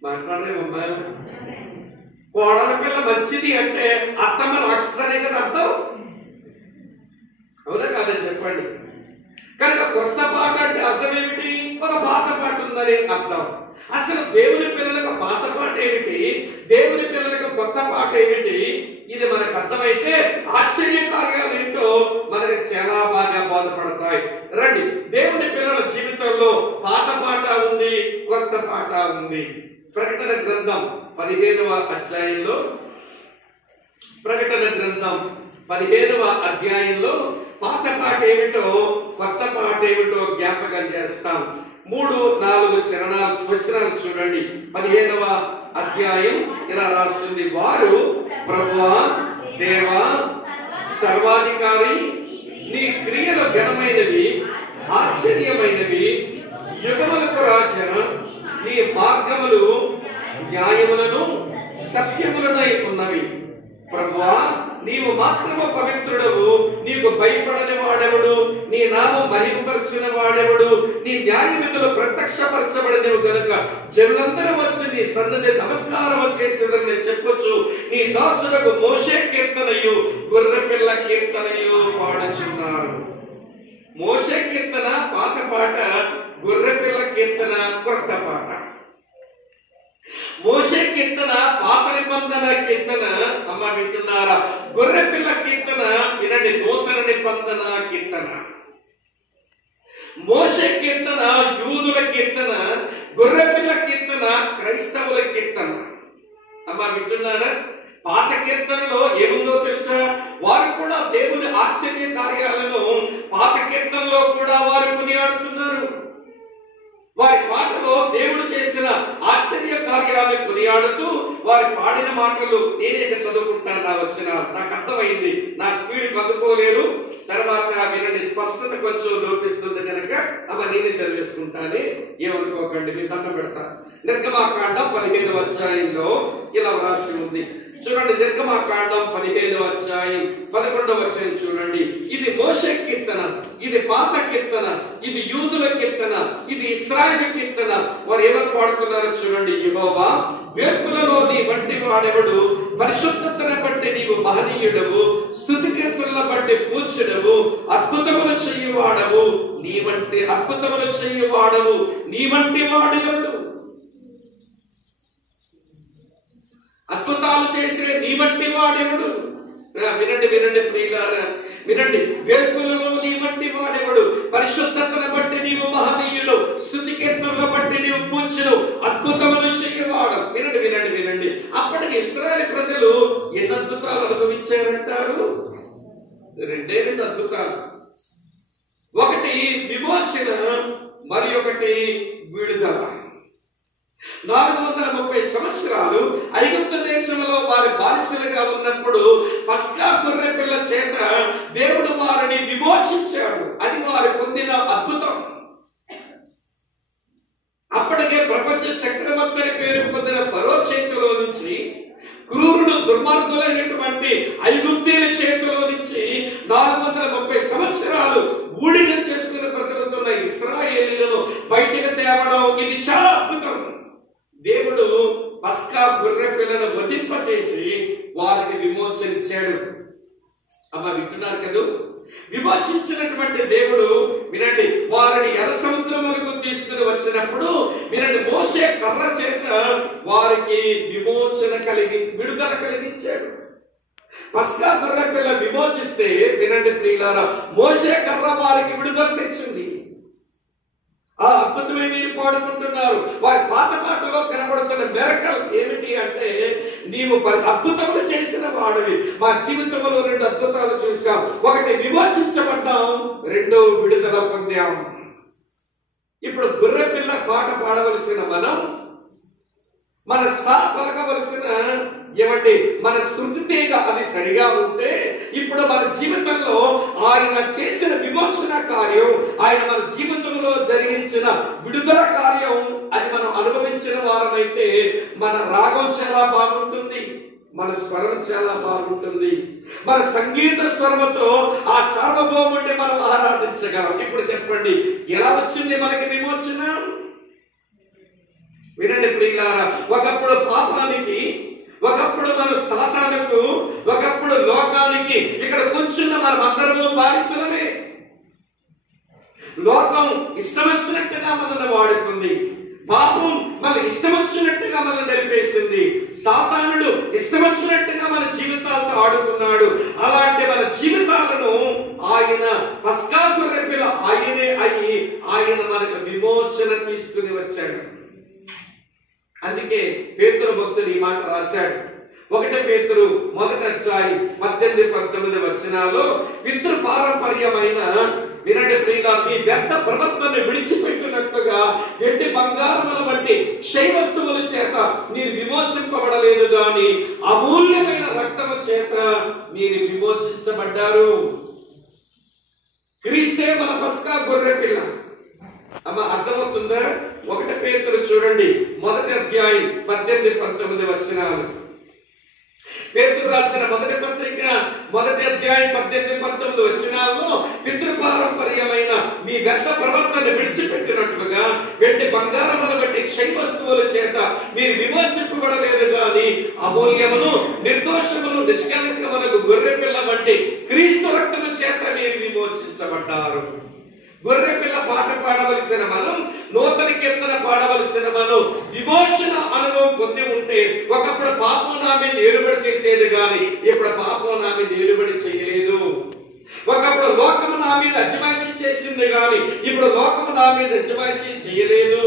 మాట్లాడే ఉందా? కోడల పిల్ల మంచిది అంటే అత్తమ్మ రాక్షసనే కదా అర్థం. అవునా కాదని చెప్పండి. కనుక కొత్త పాట అంటే అర్థం ఏమిటి? ఒక పాత పాట ఉందని అర్థం. అసలు దేవుని పిల్లలకు పాత పాట ఏమిటి, దేవుని పిల్లలకు కొత్త పాట ఏమిటి, ఇది మనకు అర్థమైతే ఆశ్చర్య కార్యాలు ఏంటో మనకు చాలా బాగా బోధపడతాయి. రండి, దేవుని పిల్లల జీవితంలో పాత పాట ఉంది, కొత్త పాట ఉంది. ప్రకటన గ్రంథం 15వ అధ్యాయంలో, ప్రకటన గ్రంథం 15వ అధ్యాయంలో పాత పాట ఏమిటో కొత్త పాట ఏమిటో జ్ఞాపకం చేస్తాం. 3-4 వచనాలు చూడండి. 15వ అధ్యాయం ఇలా రాస్తుంది: వారు ప్రభువా, దేవా, సర్వాధికారి, నీ క్రియలు ఘనమైనవి, ఆశ్చర్యమైనవి, యుగములకు రాజా, నీ మార్గములు న్యాయములను సత్యములనై ఉన్నవి. ప్రభువా, నీవు మాత్రము పవిత్రుడవు, నీకు భయపడని వాడెవడు, నీ నామం మహిమపరిచిన వాడెవడు, నీ న్యాయ విధులు ప్రత్యక్షపరచబడినవి గనుక జనులందరూ వచ్చి నీ సన్నిధి నమస్కారం చేసేదని చెప్పొచ్చు. నీ దాసులకు మోషే కీర్తనయు గొర్రెపిల్ల కీర్తనయు పాడుచున్నారు. మోషే కీర్తన పాత పాట, గొర్రెపిల్ల కీర్తన కొత్త పాట. మోషే కీర్తన పాత నిబంధన కీర్తన, అమ్మ వింటున్నారా? గొర్రెపిల్ల కీర్తన వినండి, నూతన నిబంధన కీర్తన. మోషే కీర్తన యూదుల కీర్తన, గొర్రెపిల్ల కీర్తన క్రైస్తవుల కీర్తన. అమ్మ వింటున్నారా? పాత కీర్తనలో ఏముందో తెలుసా? వారు కూడా దేవుని ఆశ్చర్య కార్యాలను పాత కీర్తనలో కూడా వారు కొనియాడుతున్నారు. వారి పాటలో దేవుడు చేసిన ఆశ్చర్య కార్యాలను కొనియాడుతూ వారి పాడిన మాటలు నేనే చదువుకుంటాను. నాకు అర్థమైంది, నా స్పీడ్ అందుకోలేరు. తర్వాత వినండి, స్పష్టత కొంచెం లోపిస్తుంది కనుక అవ నేనే చదివేసుకుంటాను, ఏమనుకోకండి, మీరు దండం పెడతా. నిర్గమాకాండం 15వ అధ్యాయంలో ఇలా వ్రాసి ఉంది. చూడండి, నిర్గమాకాండం 15వ అధ్యాయం 11వ వచనం చూడండి. ఇది మోషే కీర్తన, ఇది పాత కీర్తన, ఇది యూదుల కీర్తన, ఇది ఇశ్రాయేలు కీర్తన. వారు ఏమని పాడుతున్నారో చూడండి. యెహోవా, వేర్పులలో నీ వంటి వాడెవడు, పరిశుద్ధతను బట్టి నీవు మహనీయుడవు, స్తుతి కీర్తనల బట్టి పూజ్యుడవు, అద్భుతములు చెయ్యువాడవు, నీ వంటి అద్భుతములు చెయ్యువాడవు, నీ వంటి వాడు ఎవడు? అద్భుతాలు చేసే నీ వంటి వాడెవడు? వినండి వినండి ప్రియులారా, వినండి. వేర్పులలో నీ వంటి వాడెవడు, పరిశుద్ధతను బట్టి నీవు మహనీయుడు, స్తుతి కీర్తనల బట్టి నీవు పూజ్యుడు, అద్భుతములు చెయ్యవాడు. వినండి వినండి వినండి. అప్పటికి ఇశ్రాయేలు ప్రజలు ఎన్ని అద్భుతాలు అనుభవించారంటారు? 2 అద్భుతాలు. ఒకటి విమోచన, మరి ఒకటి విడుదల. 430 సంవత్సరాలు ఐగుప్తు దేశంలో వారి బానిసలుగా ఉన్నప్పుడు పస్కా గొర్రె పిల్ల చేత దేవుడు వారిని విమోచించాడు. అది వారు పొందిన అద్భుతం. అప్పటికే ప్రపంచ చక్రవర్తి పేరు పొందిన ఫరో చేతిలో నుంచి, క్రూరుడు దుర్మార్గులైనటువంటి ఐగుప్తీయుల చేతిలో నుంచి 430 సంవత్సరాలు ఊడిగం చేసుకుని బ్రతుకుతున్న ఇశ్రాయేలీయులను బయటికి తేవడం, ఇది చాలా అద్భుతం. దేవుడు పస్కా గొర్రె పిల్లను వధింపచేసి వారికి విమోచనిచ్చాడు. అమ్మ వింటున్నారు కదా? విమోచించినటువంటి దేవుడు వినండి, వారిని ఎర్ర సముద్రం వరకు తీసుకుని వచ్చినప్పుడు వినండి, మోషే కర్ర చేత వారికి విడుదల కలిగించాడు. పస్కా గొర్రె పిల్ల విమోచిస్తే వినండి ప్రియులారా, మోషే కర్ర వారికి విడుదల తెచ్చింది. ఆ అద్భుతమే మీరు పాడుకుంటున్నారు. వారి పాత పాటలో కనబడుతున్న మెరకల్ ఏమిటి అంటే, నీవు అద్భుతములు చేసిన వాడివి. మా జీవితంలో 2 అద్భుతాలు చూసాం. ఒకటి విమోచించబడ్డాం, 2 విడుదల పొందాం. ఇప్పుడు గొర్రె పిల్ల పాట పాడవలసిన మనం, మన పలకవలసిన ఏమంటే మన శృతి తీగ అది సరిగా ఉంటే, ఇప్పుడు మన జీవితంలో ఆయన చేసిన విమోచన కార్యం, ఆయన మన జీవితంలో జరిగించిన విడుదల కార్యం, అది మనం అనుభవించిన వారమైతే మన రాగం చాలా బాగుంటుంది, మన స్వరం చాలా బాగుంటుంది. మన సంగీత స్వరముతో ఆ సార్వభౌముడిని మనం ఆరాధించగలం. ఇప్పుడు చెప్పండి, ఎలా వచ్చింది మనకి విమోచన? వినండి ప్రియులారా, ఒకప్పుడు పాపానికి ఒకప్పుడు మనం సాతానుకు, ఒకప్పుడు లోకానికి, ఇక్కడ కూర్చున్న మనం అందరము బానిసలమే. లోకం ఇష్టం వచ్చినట్టుగా మనల్ని వాడుకుంది, పాపం మన ఇష్టం వచ్చినట్టుగా మనల్ని నడిపేసింది, సాతానుడు ఇష్టం వచ్చినట్టుగా మన జీవితాలతో ఆడుకున్నాడు. అలాంటి మన జీవితాలను ఆయన పస్కా గొర్రెపిల్ల ఆయనే అయ్యి ఆయన మనకు విమోచన తీసుకుని వచ్చాడు. అందుకే పేతురు భక్తుడు ఈ మాట రాశాడు. 1 పేతురు 1:18-19 వచనాల్లో పితృ పారంపర్యమైన, వినండి ప్రియుల, మీ వ్యర్థ ప్రవర్తనను విడిచిపెట్టినట్లుగా వెండి బంగారముల వంటి క్షయ వస్తువుల చేత మీరు విమోచింపబడలేదు గాని అమూల్యమైన రక్తము చేత మీరు విమోచించబడ్డారు. క్రీస్తే మన పస్కా గొర్రె పిల్ల. అమ్మ అర్థమవుతుందా? 1 పేతురు చూడండి, 1వ అధ్యాయం 18-19 వచనాలు. పేతురు రాసిన మొదటి పత్రిక 1వ అధ్యాయం 18-19 వచనాల్లో పితృపారంపర్యమైన మీ వ్యర్థ ప్రవర్తనను విడిచిపెట్టినట్లుగా వెండి బంగారముల వంటి క్షయ వస్తువుల చేత మీరు విమోచింపబడలేదు గాని అమూల్యమును నిర్దోషమును నిష్కలంకమునకు గొర్రె పిల్ల వంటి క్రీస్తు రక్తము చేత మీరు విమోచించబడ్డారు. గొర్రె పిల్ల పాట పాడవలసిన మనం, నూతన కీర్తన పాడవలసిన మనం విమోచన అనుభవం పొంది ఉంటే ఒకప్పుడు పాపం నా మీద ఏలుబడి చేసేది గాని ఇప్పుడు పాపం నా మీద ఏలుబడి చేయలేదు. ఒకప్పుడు లోకము నా మీద అజమాయిషీ చేసింది గాని ఇప్పుడు లోకము నా మీద అజమాయిషీ చేయలేదు.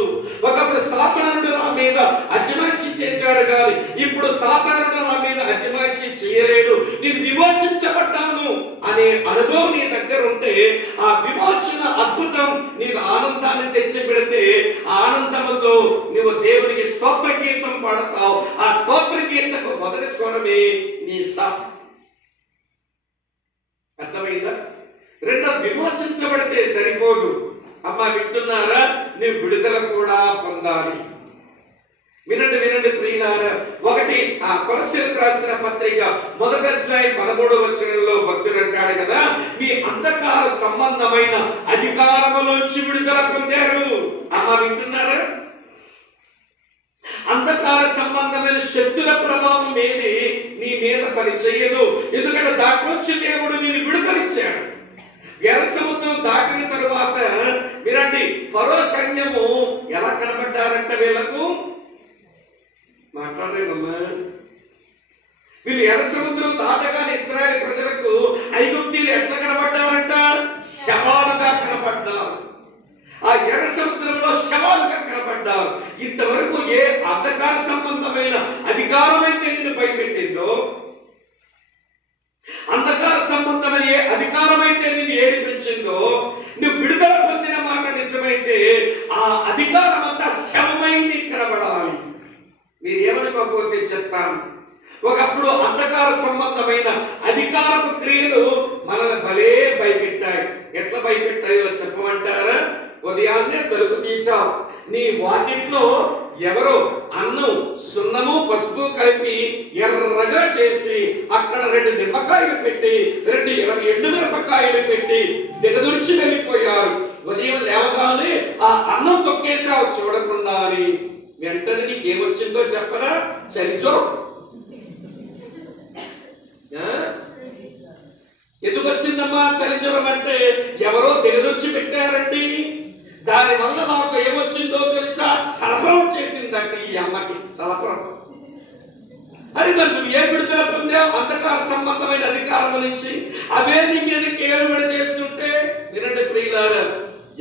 ఒకప్పుడు సాతానుడు నా మీద అజమాయిషీ చేశాడు గాని ఇప్పుడు సాతానుడు నా మీద అజమాయిషీ చేయలేదు. నేను విమోచించబడ్డాను అనే అనుభవం నీ దగ్గర ఉంటే ఆ విమోచన అద్భుతం నీకు ఆనందాన్ని తెచ్చిపెడితే ఆనందముతో నువ్వు దేవునికి స్తోత్ర గీతం పాడతావు. ఆ స్తోత్ర గీతకు మొదటి స్వరమే నీ అర్థమైందా? రెండో, విమోచించబడితే సరిపోదు. అమ్మ వింటున్నారా? నీవు విడుదల కూడా పొందాలి. వినండి వినండి ప్రియులారా. 1 కొలస్సీయులకు రాసిన పత్రిక 1వ అధ్యాయం 13వ వచనంలో భక్తుడు అంటాడు కదా, మీ అంధకార సంబంధమైన అధికారములోంచి విడుదల పొందారు. అమ్మ వింటున్నారా? అంధకార సంబంధమైన శక్తుల ప్రభావం ఏది నీ మీద పని చేయదు. ఎందుకంటే దాంట్లోంచి దేవుడు నిన్ను విడుదలిచ్చాడు. ఎర్ర సముద్రం దాటిన తరువాత వినండి, ఫరో సైన్యము ఎలా కనబడ్డారంట వీళ్ళకు? మాట్లాడలేదమ్మా. వీళ్ళు ఎర్ర సముద్రం దాటగానే ఇశ్రాయేలు ప్రజలకు ఐగుప్తీయులు ఎట్లా కనబడ్డారంట? శవాలుగా కనబడ్డారు. ఆ ఎర్ర సముద్రంలో శవాలుగా కనబడ్డారు. ఇంతవరకు ఏ అంధకార సంబంధమైన అధికారమైతే నిన్ను భయపెట్టిందో, అంధకార సంబంధమైన ఏ అధికారమైతే నిన్ను ఏడిపించిందో, నువ్వు విడుదల పొందిన మాట నిజమైతే ఆ అధికారం అంతా శవమై నీకు కనబడాలి. మీరు ఏమనుకోకపోతే చెప్తాను. ఒకప్పుడు అంధకార సంబంధమైన అధికారపు క్రియలు మనల్ని భలే భయపెట్టాయి. ఎట్లా భయపెట్టాయో చెప్పమంటారా? ఉదయాన్నే తలుపు తీసావు, నీ వాకిట్లో ఎవరో అన్నం సున్నము పసుపు కలిపి ఎర్రగా చేసి అక్కడ 2 నిమ్మకాయలు పెట్టి 2 ఎండుమిరపకాయలు పెట్టి దిగదుర్చి వెళ్ళిపోయారు. ఉదయం లేవగానే ఆ అన్నం తొక్కేసావు చూడకుండా అని. వెంటనే నీకేమొచ్చిందో చెప్పరా? చలిజ్వరం. ఎందుకు వచ్చిందమ్మా చలిజ్వరం అంటే? ఎవరో దిగదొచ్చి పెట్టారండి. దాని వల్ల నాకు ఏమొచ్చిందో తెలుసా? సలపరం వచ్చేసిందండి ఈ అమ్మకి. సలపరం. అది మరి నువ్వు ఏ విడుదల పొందావు? అంధకార సంబంధమైన అధికారం నుంచి అవే నీ మీదకి ఏలుబడి చేస్తుంటే. వినండి ప్రియులారా,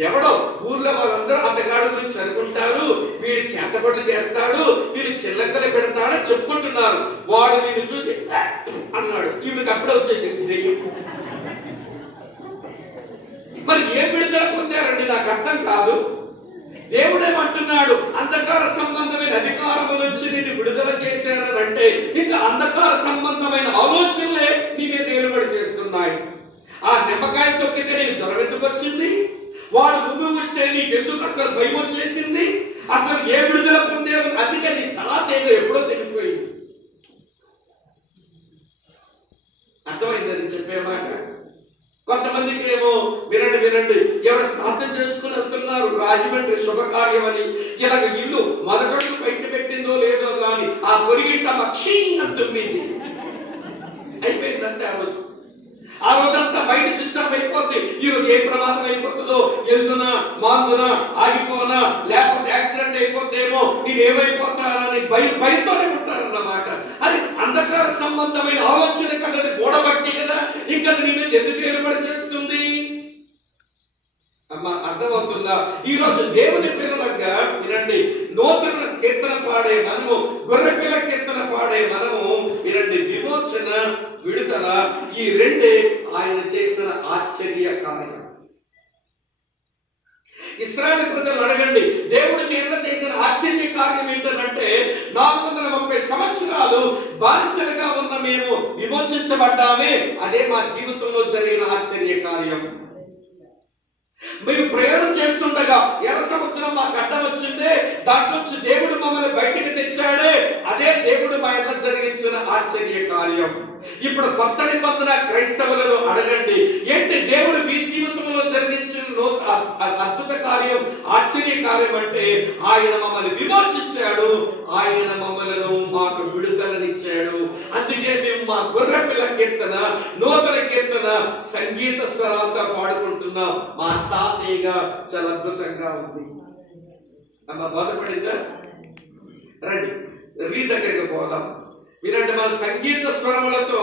ఎవడో ఊర్లో వాళ్ళందరూ అంతగాడు గురించి అనుకుంటారు, వీడి చేతపట్లు చేస్తాడు, వీడి చిల్లకలు పెడతాడని చెప్పుకుంటున్నారు. వాడు నిన్ను చూసి అన్నాడు, వీడికి అప్పుడే వచ్చేసింది దెయ్యం. మరి ఏ విడుదల పొందారండి? నాకు అర్థం కాదు. దేవుడేమంటున్నాడు? అంధకార సంబంధమైన అధికారం నుంచి నిన్ను విడుదల చేశానని అంటే ఇంకా అంధకార సంబంధమైన ఆలోచనలే నీ మీద ఏలుబడి చేస్తున్నాయి. ఆ నిమ్మకాయ తొక్కితే నీకు జ్వరం ఎందుకు వచ్చింది? వాడు ముందు వస్తే నీకెందుకు అసలు భయం వచ్చేసింది? అసలు ఏ విడుదల పొందేవు? అందుకే నీ సాతేదో ఎప్పుడో తెలిగిపోయింది. అర్థమైందని చెప్పే మాట. కొంతమందికి ఏమో వినండి వినండి, ఎవరు ప్రార్థన చేసుకుని వెళ్తున్నారు రాజమండ్రి శుభకార్యం అని, ఇలాగ ఇల్లు మొదటి బయట పెట్టిందో లేదో గాని ఆ పొరిగింట క్షీణం తుమ్మింది, అయిపోయిందంటే ఆ రోజంతా బయట స్విచ్ ఆఫ్ అయిపోద్ది. ఈరోజు ఏ ప్రమాదం అయిపోతుందో, వెళ్తున్నా మాందునా ఆగిపోనా, లేకపోతే యాక్సిడెంట్ అయిపోతేమో నేను ఏమైపోతానని భయంతోనే ఉంటారన్నమాట. అది అంధకార సంబంధమైన ఆలోచన కదా, అది గోడబట్టి కదా, ఇంకా నీ మీద ఎందుకు ఏర్పడి చేస్తుంది అమ్మా, అర్థమవుతుందా? ఈ రోజు దేవుని పిల్లలుగా వినండి, నూతన కీర్తన పాడే మనము, గొర్రె పిల్ల కీర్తన పాడే మనము వినండి, విమోచన విడుదల ఈ రెండే ఆయన చేసిన ఆశ్చర్య కార్యం. ఇశ్రాయేలు ప్రజలు అడగండి, దేవుడు మీద చేసిన ఆశ్చర్య కార్యం ఏంటంటే 430 సంవత్సరాలు బానిసలుగా ఉన్న మేము విమోచించబడ్డామే, అదే మా జీవితంలో జరిగిన ఆశ్చర్య కార్యం. మేము ప్రయాణం చేస్తుండగా ఎర్ర సముద్రం మాకు అడ్డం వచ్చిందే, దాంట్లో నుంచి దేవుడు మమ్మల్ని బయటికి తెచ్చాడే, అదే దేవుడు మా ఇంట్లో జరిగించిన ఆశ్చర్య కార్యం. ఇప్పుడు కొత్త నిబంధన క్రైస్తవులను అడగండి, ఏంటి దేవుడు మీ జీవితంలో జరిగించిన అద్భుత కార్యం, ఆశ్చర్య కార్యం అంటే ఆయన మమ్మల్ని విమోచించాడు, ఆయన మమ్మల్ని మాకు విడుదలనిచ్చాడు. అందుకే మేము మా గొర్రె పిల్ల కీర్తన, నూతన కీర్తన సంగీత స్వరాలతో పాడుకుంటున్నాం. మా సాతేగా చాలా అద్భుతంగా ఉంది. అమ్మ బాధపడిందా? రండి రీ దగ్గరికి పోదాం. వినండి, మన సంగీత స్వరములతో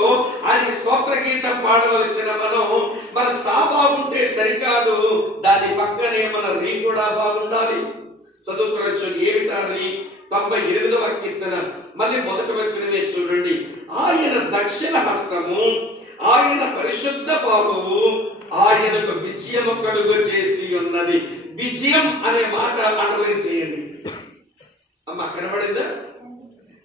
ఆయనకి స్తోత్ర గీతం పాడవలసిన మన సా బాగుంటే సరికాదు, దాని పక్కనే మన రీ కూడా బాగుండాలి. చదువుకోవచ్చు. ఏమిటా రీ? 98వ కీర్తన మళ్ళీ మొదటి వచనమే చూడండి. ఆయన దక్షిణ హస్తము, ఆయన పరిశుద్ధ బాహువు, ఆయనకు విజయము కలుగ చేసి ఉన్నది. విజయం అనే మాట అండర్లైన్ చేయండి. అమ్మ కనబడిందా?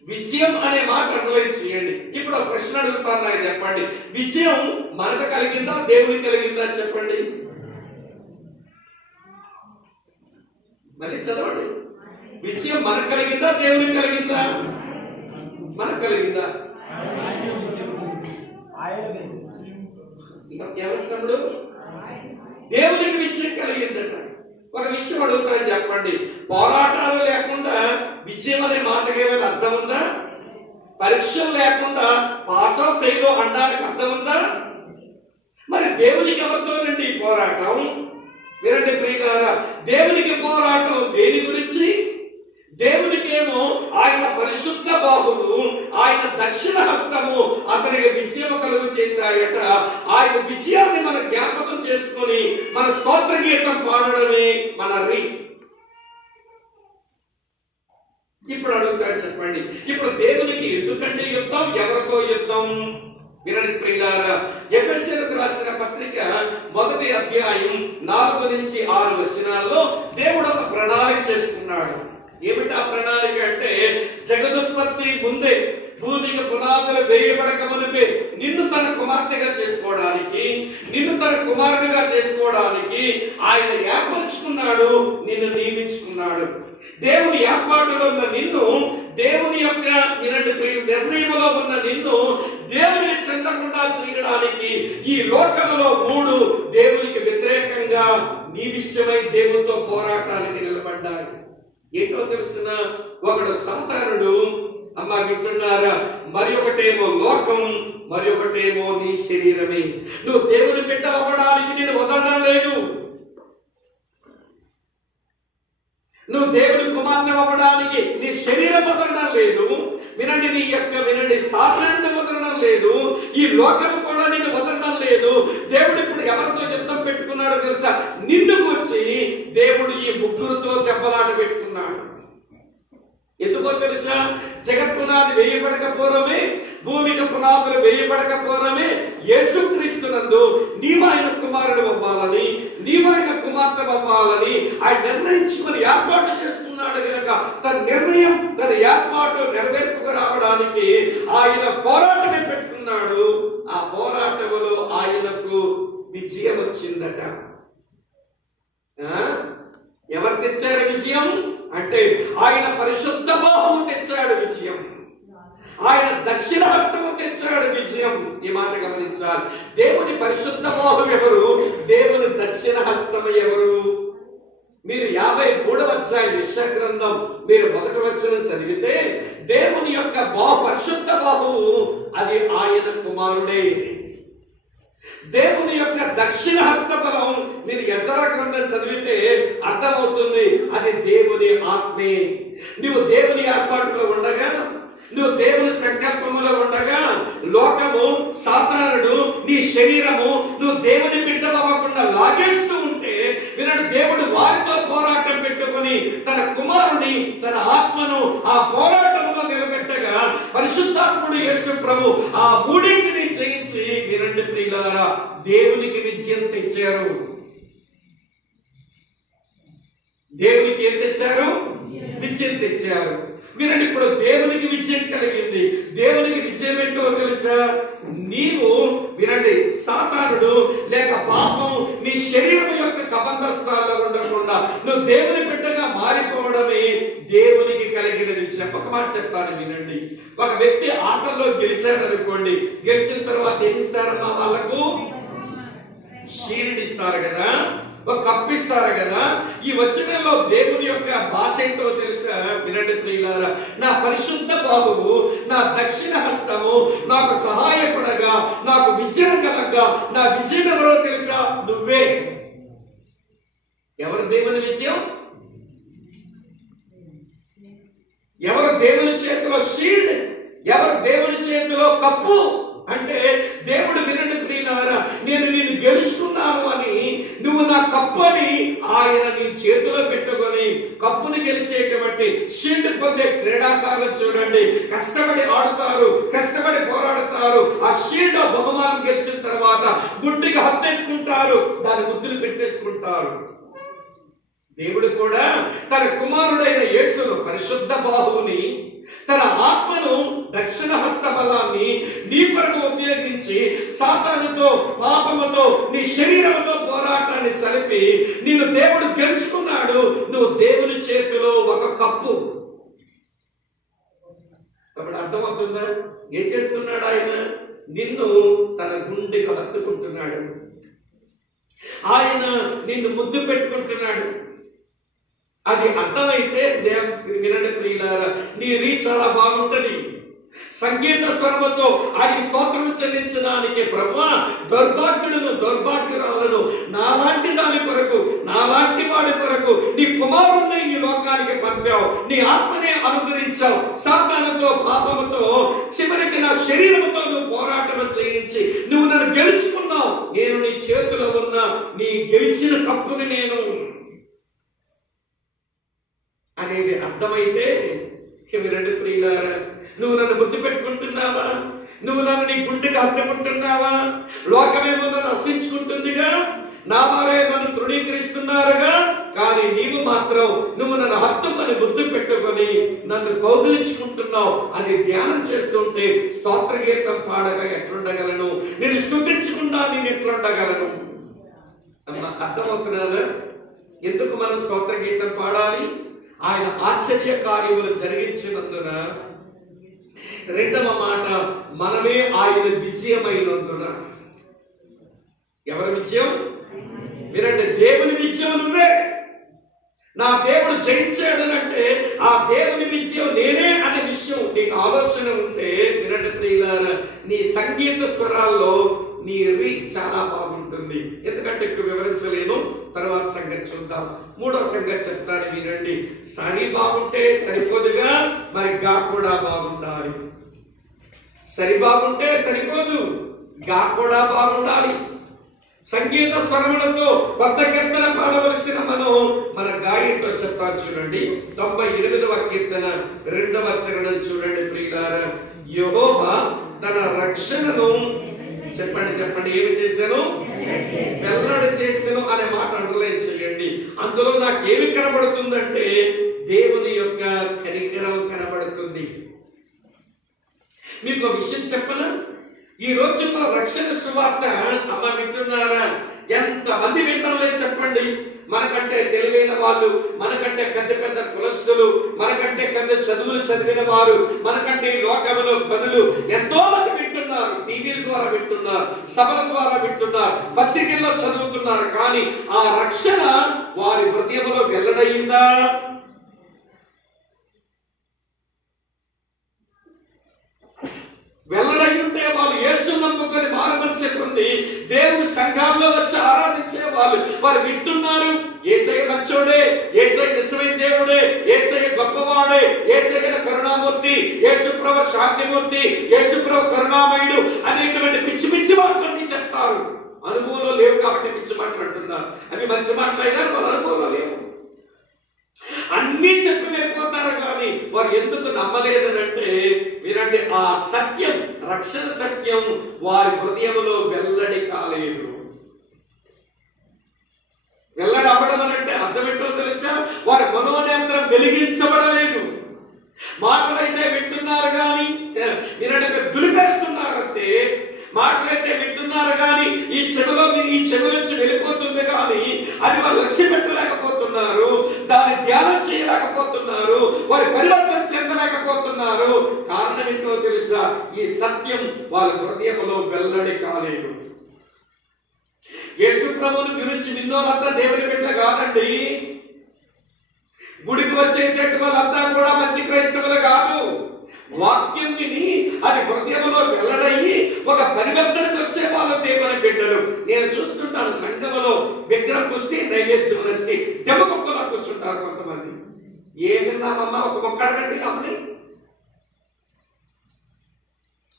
విజయం అనే మాట అండర్లైన్ చేయండి. ఇప్పుడు ఒక ప్రశ్న అడుగుతాను, నాకు చెప్పండి, విజయం మనకు కలిగిందా దేవునికి కలిగిందా చెప్పండి. మళ్ళీ చదవండి. విజయం మనకు కలిగిందా దేవునికి కలిగిందా? మనకు కలిగిందా? ఎవరు? దేవునికి విజయం కలిగిందట. ఒక విషయం అడుగుతాను చెప్పండి, పోరాటాలు లేకుండా విజయం అనే మాటకి ఏమైనా అర్థం ఉందా? పరీక్షలు లేకుండా పాస్ ఆఫ్ ఫెయిల్ అనడానికి అర్థం ఉందా? మరి దేవునికి ఎవరితో రండి పోరాటం? వినండి ప్రియులారా, దేవునికి పోరాటం దేని గురించి? దేవునికేమో ఆయన పరిశుద్ధ బాహువులు, ఆయన దక్షిణ హస్తము అతనికి విజయం కలుగు చేశాయట. ఆయన విజయాన్ని మన జ్ఞాపకం చేసుకొని మన స్తోత్ర గీతం పాడడమే మన రీ. ఇప్పుడు అడుగుతాడు చెప్పండి, ఇప్పుడు దేవునికి ఎందుకంటే యుద్ధం, ఎవరితో యుద్ధం? వినండి ప్రియులారా, ఎఫెసీయులకు రాసిన పత్రిక 1వ అధ్యాయం 4 నుంచి 6 వచనాల్లో దేవుడు ఒక ప్రణాళిక చేసుకున్నాడు. ఏమిటా ప్రణాళిక అంటే, జగదుత్పత్తి ముందే, భూమికి పునాదులు వేయబడక మునిపే నిన్ను తన కుమార్తెగా చేసుకోవడానికి, నిన్ను తన కుమారుడిగా చేసుకోవడానికి ఆయన ఏర్పరచుకున్నాడు, నిన్ను నియమించుకున్నాడు. దేవుని ఏర్పాటులో ఉన్న నిన్ను, దేవుని యొక్క నిర్ణయంలో ఉన్న నిన్ను దేవునికి చెందకుండా చేయడానికి ఈ లోకంలో 3 దేవునికి వ్యతిరేకంగా నీ విషయమై దేవునితో పోరాటానికి నిలబడ్డారు. ఏంటో తెలుసిన? ఒకడు సాతానుడు, అమ్మ వింటున్నారా, మరి ఒకటేమో లోకం, మరి ఒకటేమో నీ శరీరమే. నువ్వు దేవుని బిడ్డ అవ్వడానికి నేను వదలడం లేదు, నువ్వు దేవుని కుమార్తె అవ్వడానికి నీ శరీరం వదలడం లేదు. వినండి, నీ యొక్క సాతానుడు వదలడం లేదు, ఈ లోకం కూడా నిన్ను వదలడం లేదు. దేవుడు ఇప్పుడు ఎవరితో యుద్ధం పెట్టుకున్నాడో తెలుసా? నిన్ను వచ్చి దేవుడు ఈ 3తో దెబ్బలాట పెట్టుకున్నాడు. ఎందుకో తెలుసా? జగత్ పునాది వేయబడకపోవడమే, భూమికి పునాదులు వేయబడకపోవడమే, యేసుక్రీస్తునందు నీవు ఆయన కుమారుడు అవ్వాలని, నీవు ఆయన కుమార్తె అవ్వాలని ఆయన నిర్ణయించుకుని ఏర్పాటు చేసుకున్నాడు కనుక తన నిర్ణయం, తన ఏర్పాటు నెరవేర్పుకు రావడానికి ఆయన పోరాటమే పెట్టుకున్నాడు. ఆ పోరాటంలో ఆయనకు విజయం వచ్చిందట. ఎవరు తెచ్చారు విజయం అంటే? ఆయన పరిశుద్ధ బాహువు తెచ్చాడు విజయం, ఆయన దక్షిణ హస్తము తెచ్చాడు విజయం. ఈ మాట గమనించాలి. దేవుని పరిశుద్ధ బాహువు ఎవరు? దేవుని దక్షిణ హస్తము ఎవరు? మీరు 53వ అధ్యాయం యెషయా గ్రంథం మీరు 1వ వచనం చదివితే దేవుని యొక్క పరిశుద్ధ బాహువు అది ఆయన కుమారుడే. దేవుని యొక్క దక్షిణ హస్తబలం మీరు యెజరా గ్రంథం చదివితే అర్థమవుతుంది, అది దేవుని ఆత్మే. నువ్వు దేవుని ఏర్పాటులో ఉండగా, నువ్వు దేవుని సంకల్పములో ఉండగా లోకము, సాతానుడు, నీ శరీరము నువ్వు దేవుని బిడ్డవవ్వకుండా లాగేస్తూ ఉంటే వినడు, దేవుడు వారితో పోరాటం పెట్టుకొని తన కుమారుని, తన ఆత్మను ఆ పోరాటంలో నిలబెట్టగా పరిశుద్ధాత్ముడు యేసు ప్రభు ఆ మూడింటిని జయించి వినండి ప్రియులారా, దేవునికి విజయం తెచ్చారు. దేవునికి ఏం తెచ్చారు? విజయం తెచ్చారు. వినండి, ఇప్పుడు దేవునికి విజయం కలిగింది. దేవునికి విజయం ఏంటో తెలుసా? నీవు వినండి, సాతానుడు లేక పాపం నీ శరీరం యొక్క కబంధస్థాల్లో ఉండకుండా నువ్వు దేవుని బిడ్డగా మారిపోవడమే దేవునికి కలిగిన విజయం. ఒక మాట చెప్తాను వినండి. ఒక వ్యక్తి ఆటల్లో గెలిచాడు అనుకోండి, గెలిచిన తర్వాత ఏం ఇస్తారమ్మా? వాళ్ళకు షీల్డ్ ఇస్తారు కదా, ఒక కప్పిస్తారు కదా. ఈ వచనంలో దేవుని యొక్క భాష ఏంటో తెలుసా? వినండి ప్రియులారా, నా పరిశుద్ధ బాహువు, నా దక్షిణ హస్తము నాకు సహాయపడగా, నాకు విజయం కలగా, నా విజయం ఎవరో తెలుసా? నువ్వే. ఎవరు దేవుని విజయం? ఎవరు దేవుని చేతిలో షీల్డ్? ఎవరు దేవుని చేతిలో కప్పు? అంటే దేవుడు వినండి ప్రియులారా, నేను నిన్ను గెలుచుకున్నాను అని, నువ్వు నా కప్పుని ఆయన నీ చేతిలో పెట్టుకొని కప్పుని గెలిచేటువంటి షీల్డ్ పొందే క్రీడాకారులు చూడండి, కష్టపడి ఆడుతారు, కష్టపడి పోరాడుతారు. ఆ షీల్డ్ బహుమానం గెలిచిన తర్వాత గుడ్డిగా హత్తేసుకుంటారు, దాని ముద్దులు పెట్టేసుకుంటారు. దేవుడు కూడా తన కుమారుడైన యేసును, పరిశుద్ధ బాహువుని, తన ఆత్మను, దక్షిణ హస్త బలాన్ని నీ కొరకు ఉపయోగించి సాతానుతో, పాపముతో, నీ శరీరంతో పోరాటాన్ని సరిపి నిన్ను దేవుడు గెలుచుకున్నాడు. నువ్వు దేవుని చేతిలో ఒక కప్పు. అప్పుడు అర్థమవుతుందా? ఏం చేస్తున్నాడు ఆయన? నిన్ను తన గుండెకు హత్తుకుంటున్నాడు. ఆయన నిన్ను ముద్దు పెట్టుకుంటున్నాడు. అది అర్థమైతే వినండి ప్రియులారా, నీ రీచ్ చాలా బాగుంటది. సంగీత స్వరముతో ఆయన స్తోత్రం చెల్లించడానికి ప్రభువా, దౌర్భాగ్యురాలను నాలాంటి దాని కొరకు, నాలాంటి వాడి కొరకు నీ కుమారుణ్ణి ఈ లోకానికి పంపావు, నీ ఆత్మనే అనుగ్రహించావు. సాతానుతో, పాపముతో, చివరికి నా శరీరముతో నువ్వు పోరాటం చేయించి నువ్వు నన్ను గెలుచుకున్నావు. నేను నీ చేతిలో ఉన్న నీ గెలిచిన కప్పుని నేను అనేది అర్థమైతే వినండి ప్రియులారా, నువ్వు నన్ను బుద్ధి పెట్టుకుంటున్నావా? నువ్వు నన్ను నీ గుండెకి హత్తుకుంటున్నావా? లోకమేమో నన్ను హసించుకుంటుందిగా, నా వారే నన్ను తృణీకరిస్తున్నారుగా, కానీ నీవు మాత్రం నువ్వు నన్ను హత్తుకొని బుద్ధి పెట్టుకొని నన్ను కౌగిలించుకుంటున్నావు. అది ధ్యానం చేస్తుంటే స్తోత్ర గీతం పాడగా ఎట్లుండగలను? నేను స్తుతించకుండా నేను ఎట్లుండగలను? అర్థమవుతున్నారా? ఎందుకు మనం స్తోత్ర గీతం పాడాలి? ఆయన ఆశ్చర్య కార్యములు జరిగించినందున. రెండవ మాట, మనమే ఆయన విజయమైనందున. ఎవరి విజయం? మీరంటే దేవుని విజయం నువ్వే. నా దేవుడు జయించాడనంటే ఆ దేవుని విజయం నేనే అనే విషయం నీకు ఆలోచన ఉంటే వినండి ప్రియులారా, నీ సంగీత స్వరాల్లో నీ రీచ్ చాలా బాగుంటుంది. ఎందుకంటే ఎక్కువ వివరించలేను, తర్వాత సంగతి చూద్దాం. మూడో సంగతి చెప్తాను వినండి. సరి బాగుంటే సరిపోదుగా, మరి గా కూడా బాగుండాలి. సరి బాగుంటే సరిపోదు, గా కూడా బాగుండాలి. సంగీత స్వరములతో కొత్త కీర్తన పాడవలసిన మన గాయంతో చెప్తారు చూడండి. 98వ కీర్తన 2వ చరణం చూడండి ప్రియులారా. యెహోవా తన రక్షణను చెప్పండి ఏమి చేశాను? వెల్లడి చేశాను అనే మాట అండర్లైన్ చేయండి. అందులో నాకు ఏమి కనబడుతుందంటే దేవుని యొక్క కనికరం కనబడుతుంది. మీకు ఒక విషయం చెప్పనా? ఈ రోజుల్లో రక్షణ సువార్త అమ్మ వింటున్నారా? ఎంత మంది వింటారో చెప్పండి. మనకంటే తెలివైన వాళ్ళు, మనకంటే పెద్ద పెద్ద కులస్తులు, మనకంటే పెద్ద చదువులు చదివిన వారు, మనకంటే ఈ లోకంలో పనులు ఎంతో మంది వింటున్నారు. వింటున్నారు, టీవీల ద్వారా వింటున్నారు, సభల ద్వారా వింటున్నారు, పత్రికల్లో చదువుతున్నారు, కానీ ఆ రక్షణ వారి హృదయంలో వెల్లడయిందా? వెల్లడై ఉంటే వాళ్ళు యేసు నమ్ముకొని మారుమనసు పొంది దేవుని సంఘాల్లో వచ్చి ఆరాధించే వారు వింటున్నారు. యేసయ్య మంచోడే, యేసయ్య నిజమైన దేవుడే, యేసయ్య గొప్పవాడే, యేసయ్య కరుణామూర్తి, యేసుప్రభు శాంతిమూర్తి, యేసుప్రభు కరుణామయుడు అనేటువంటి పిచ్చి పిచ్చి మాటలన్నీ చెప్తారు. అనుభవంలో లేవు కాబట్టి పిచ్చి మాట్లాడుతున్నారు. అవి మంచి మాట్లాడినారు, వాళ్ళ అనుభవంలో లేవు. అన్ని చెప్పి వెళ్ళిపోతారు, కానీ వారు ఎందుకు నమ్మలేదనంటే వినండి, ఆ సత్యం, రక్షణ సత్యం వారి హృదయంలో వెల్లడి కాలేదు. వెల్లడి అవ్వడం అంటే అర్థం ఏంటో తెలుసా? వారి మనోనేత్రం వెలిగించబడలేదు. మాటలైతే వింటున్నారు కానీ వినండి, దులిపేస్తున్నారంటే మాటలైతే వింటున్నారు కానీ ఈ చెవిలో ఈ చెవి నుంచి వెళ్ళిపోతుంది, కానీ అది వారు లక్ష్యం పెట్టలేకపోతున్నారు, దాన్ని ధ్యానం చేయలేకపోతున్నారు, వారి పరివర్తన చెందలేకపోతున్నారు. కారణం ఏంటో తెలుసా? ఈ సత్యం వారి హృదయంలో వెల్లడి కాలేదు. యేసు ప్రభువుని గురించి విన్నోళ్ళంతా దేవుని బిడ్డ కాదండి. గుడికి వచ్చేసేటి వాళ్ళంతా కూడా మంచి క్రైస్తవులు కాదు. వాక్యం విని అది హృదయంలో వెల్లడయ్యి ఒక పరివర్తనకు వచ్చే వాళ్ళు దేవుని బిడ్డలు. నేను చూస్తుంటాను సంఘంలో విగ్రహం పుష్టి, నైవేద్యం నష్టి, దెబ్బ కుక్కలో కూర్చుంటారు కొంతమంది. ఏమిన్నామమ్మా ఒక మొక్క అడగండి, అమ్మని